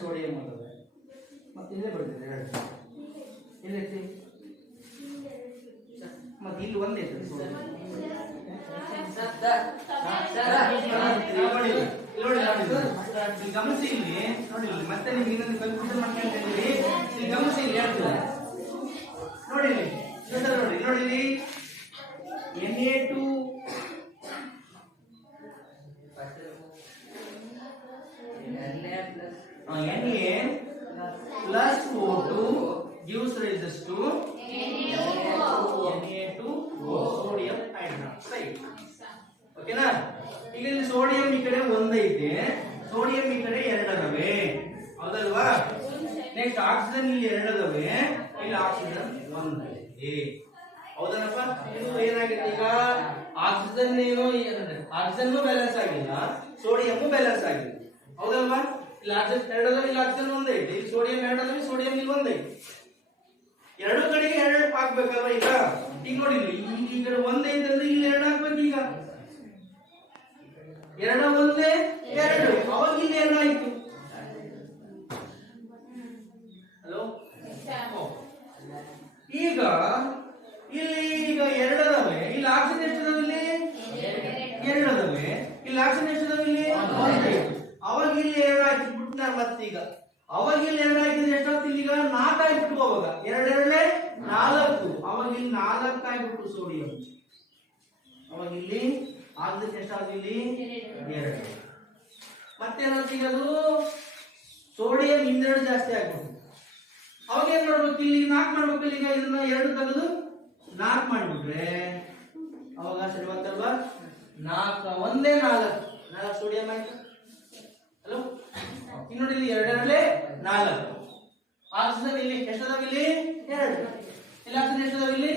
ಸೋಡಿಯಂ ಅಂತದೆ. ಮತ್ತೆ ಇಲ್ಲೇ ಬರ್ತಿದೆ ಎರಡು, ಎಲ್ಲೈತಿ? ಮತ್ತೆ ಇಲ್ಲಿ ಒಂದೈತೆ. ಗಮನಿಸಿ ಇಲ್ಲಿ ನೋಡಿ, ಮತ್ತೆ ನಿಮ್ಗೆ ಇನ್ನೊಂದು ಕನ್ಫ್ಯೂಷನ್ ಮಾಡ್ಕೊಂಡಿದ್ದೀರಿ. ಇಲ್ಲಿ ಗಮನಿಸಿ, ಇಲ್ಲಿ ಹೇಳ್ತದೆ ನೋಡಿ, ನೋಡಿ ನೋಡಿ ಇಲ್ಲಿ Na2 plus O2 gives rise to Na2 sodium hydroxide. ಓಕೆನಾ? ಈಗ ಇಲ್ಲಿ ಸೋಡಿಯಂ ಈ ಕಡೆ ಒಂದೈತೆ, ಸೋಡಿಯಂ ಈ ಕಡೆ ಎರಡದವೆ, ಹೌದಲ್ವಾ? ನೆಕ್ಸ್ಟ್ ಆಕ್ಸಿಜನ್ ಇಲ್ಲಿ ಎರಡದವೆ, ಇಲ್ಲಿ ಆಕ್ಸಿಜನ್ ಒಂದೈತೆ, ಹೌದನಪ್ಪ? ಇದು ಏನಾಗಿದೆ ಈಗ? ಆಕ್ಸಿಜನ್ ಏನು, ಆಕ್ಸಿಜನ್ ಬ್ಯಾಲೆನ್ಸ್ ಆಗಿಲ್ಲ, ಸೋಡಿಯಂ ಬ್ಯಾಲೆನ್ಸ್ ಆಗಿದೆ, ಹೌದಲ್ವಾ? ಇಲ್ಲಿ ಆಕ್ಸಿಜನ್ ಎರಡದವೆ, ಇಲ್ಲಿ ಆಕ್ಸಿಜನ್ ಒಂದೈತೆ, ಇಲ್ಲಿ ಸೋಡಿಯಂ ಎರಡದವೆ, ಸೋಡಿಯಂ ಇಲ್ಲಿ ಒಂದೈತೆ. ಎರಡು ಕಡೆಗೆ ಎರಡು ಹಾಕ್ಬೇಕಲ್ವಾ? ಈಗ ನೋಡಿ, ಈ ಕಡೆ ಒಂದೈತೆ ಅಂದ್ರೆ ಇಲ್ಲಿ ಎರಡು ಹಾಕ್ಬೇಕು. ಈಗ ಎರಡು ಒಂದೇ ಎರಡು, ಅವಾಗ ಇಲ್ಲಿ ಎರಡು ಆಯ್ತು. ಹಲೋ, ಈಗ ಈಗ ಎರಡದವೆ, ಇಲ್ಲಿ ಆಕ್ಸಿಜನ್ ಎಷ್ಟದವೆ? ಇಲ್ಲಿ ಎರಡದವೆ, ಇಲ್ಲಿ ಆಕ್ಸಿಜನ್ ಎಷ್ಟದವೆ? ಇಲ್ಲಿ ಅವಾಗ ಇಲ್ಲಿ ಎರಡು ಹಾಕಿ ಬಿಟ್ಟು ಮತ್ತೀಗ ಅವಾಗ ಇಲ್ಲಿ ಎರಡು ಹಾಕಿದ್ರೆ ಎಷ್ಟಾಗ್ತಿಲ್ಲ? ಈಗ ನಾಲ್ಕು ಹಾಕಿಬಿಟ್ಟು, ಅವಾಗ ಎರಡೆರಡೇ ನಾಲ್ಕು, ಅವಾಗ ಇಲ್ಲಿ ನಾಲ್ಕು ಹಾಕಿಬಿಟ್ಟು ಸೋಡಿಯಂ, ಅವಾಗ ಇಲ್ಲಿ ಆಕ್ಸಿಜನ್ ಎಷ್ಟಾಗ? ಇಲ್ಲಿ ಎರಡು. ಮತ್ತೇನಾಗ್ತಿ? ಈಗ ಅದು ಸೋಡಿಯಂ ಇನ್ನೆರಡು ಜಾಸ್ತಿ ಆಗ್ಬಿಟ್ಟು, ಅವಾಗ ಏನ್ ಮಾಡ್ಬೇಕು? ಇಲ್ಲಿ ನಾಲ್ಕು ಮಾಡ್ಬೇಕು. ಈಗ ಇದನ್ನ ಎರಡು ತೆಗೆದು ನಾಲ್ಕು ಮಾಡಿಬಿಟ್ರೆ ಅವಾಗ ಸರಿ ಬಂತಲ್ವಾ? ನಾಲ್ಕು ಒಂದೇ ನಾಲ್ಕು, ನಾಲ್ಕು ಸೋಡಿಯಂ ಆಯ್ತು. ಹಲೋ, ಇನ್ನು ನೋಡಿ, ಇಲ್ಲಿ ಎರಡೆರಡೇ ನಾಲ್ಕು. ಆಕ್ಸಿಜನ್ ಇಲ್ಲಿ ಎಷ್ಟದಾವ? ಇಲ್ಲಿ ಎರಡು. ಇಲ್ಲಿ ಆಕ್ಸಿಜನ್ ಎಷ್ಟದಾವ? ಇಲ್ಲಿ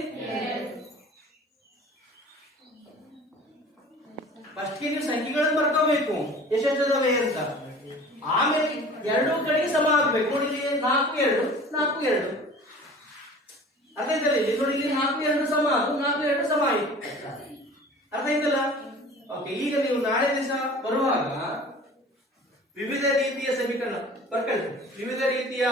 ಫಸ್ಟ್ ನೀವು ಸಂಖ್ಯೆಗಳನ್ನು ಬರ್ಕೋಬೇಕು, ಎಷ್ಟೆಷ್ಟದಾವೆ ಅಂತ. ಆಮೇಲೆ ಎರಡೂ ಕಡೆಗೆ ಸಮ ಆಗ್ಬೇಕು. ನೋಡಿ, ಇಲ್ಲಿ 4 2 4 2, ಅರ್ಥ ಆಯ್ತಲ್ಲ? ಇಲ್ಲಿ ನೋಡಿ, ಇಲ್ಲಿ 4 2 ಸಮ, 4 2 ಸಮ ಆಯ್ತು. ಅರ್ಥ ಆಯ್ತಲ್ಲ? ಓಕೆ, ಈಗ ನೀವು ನಾಳೆ ದಿವಸ ಬರುವಾಗ ವಿವಿಧ ರೀತಿಯ ಸಮೀಕರಣ ಬರ್ಕೊಳ್ಳಿ. ವಿವಿಧ ರೀತಿಯ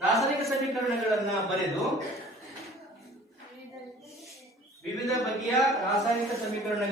ರಾಸಾಯನಿಕ ಸಮೀಕರಣಗಳನ್ನ ಬರೆದು ವಿವಿಧ ಬಗೆಯ ರಾಸಾಯನಿಕ ಸಮೀಕರಣಗಳು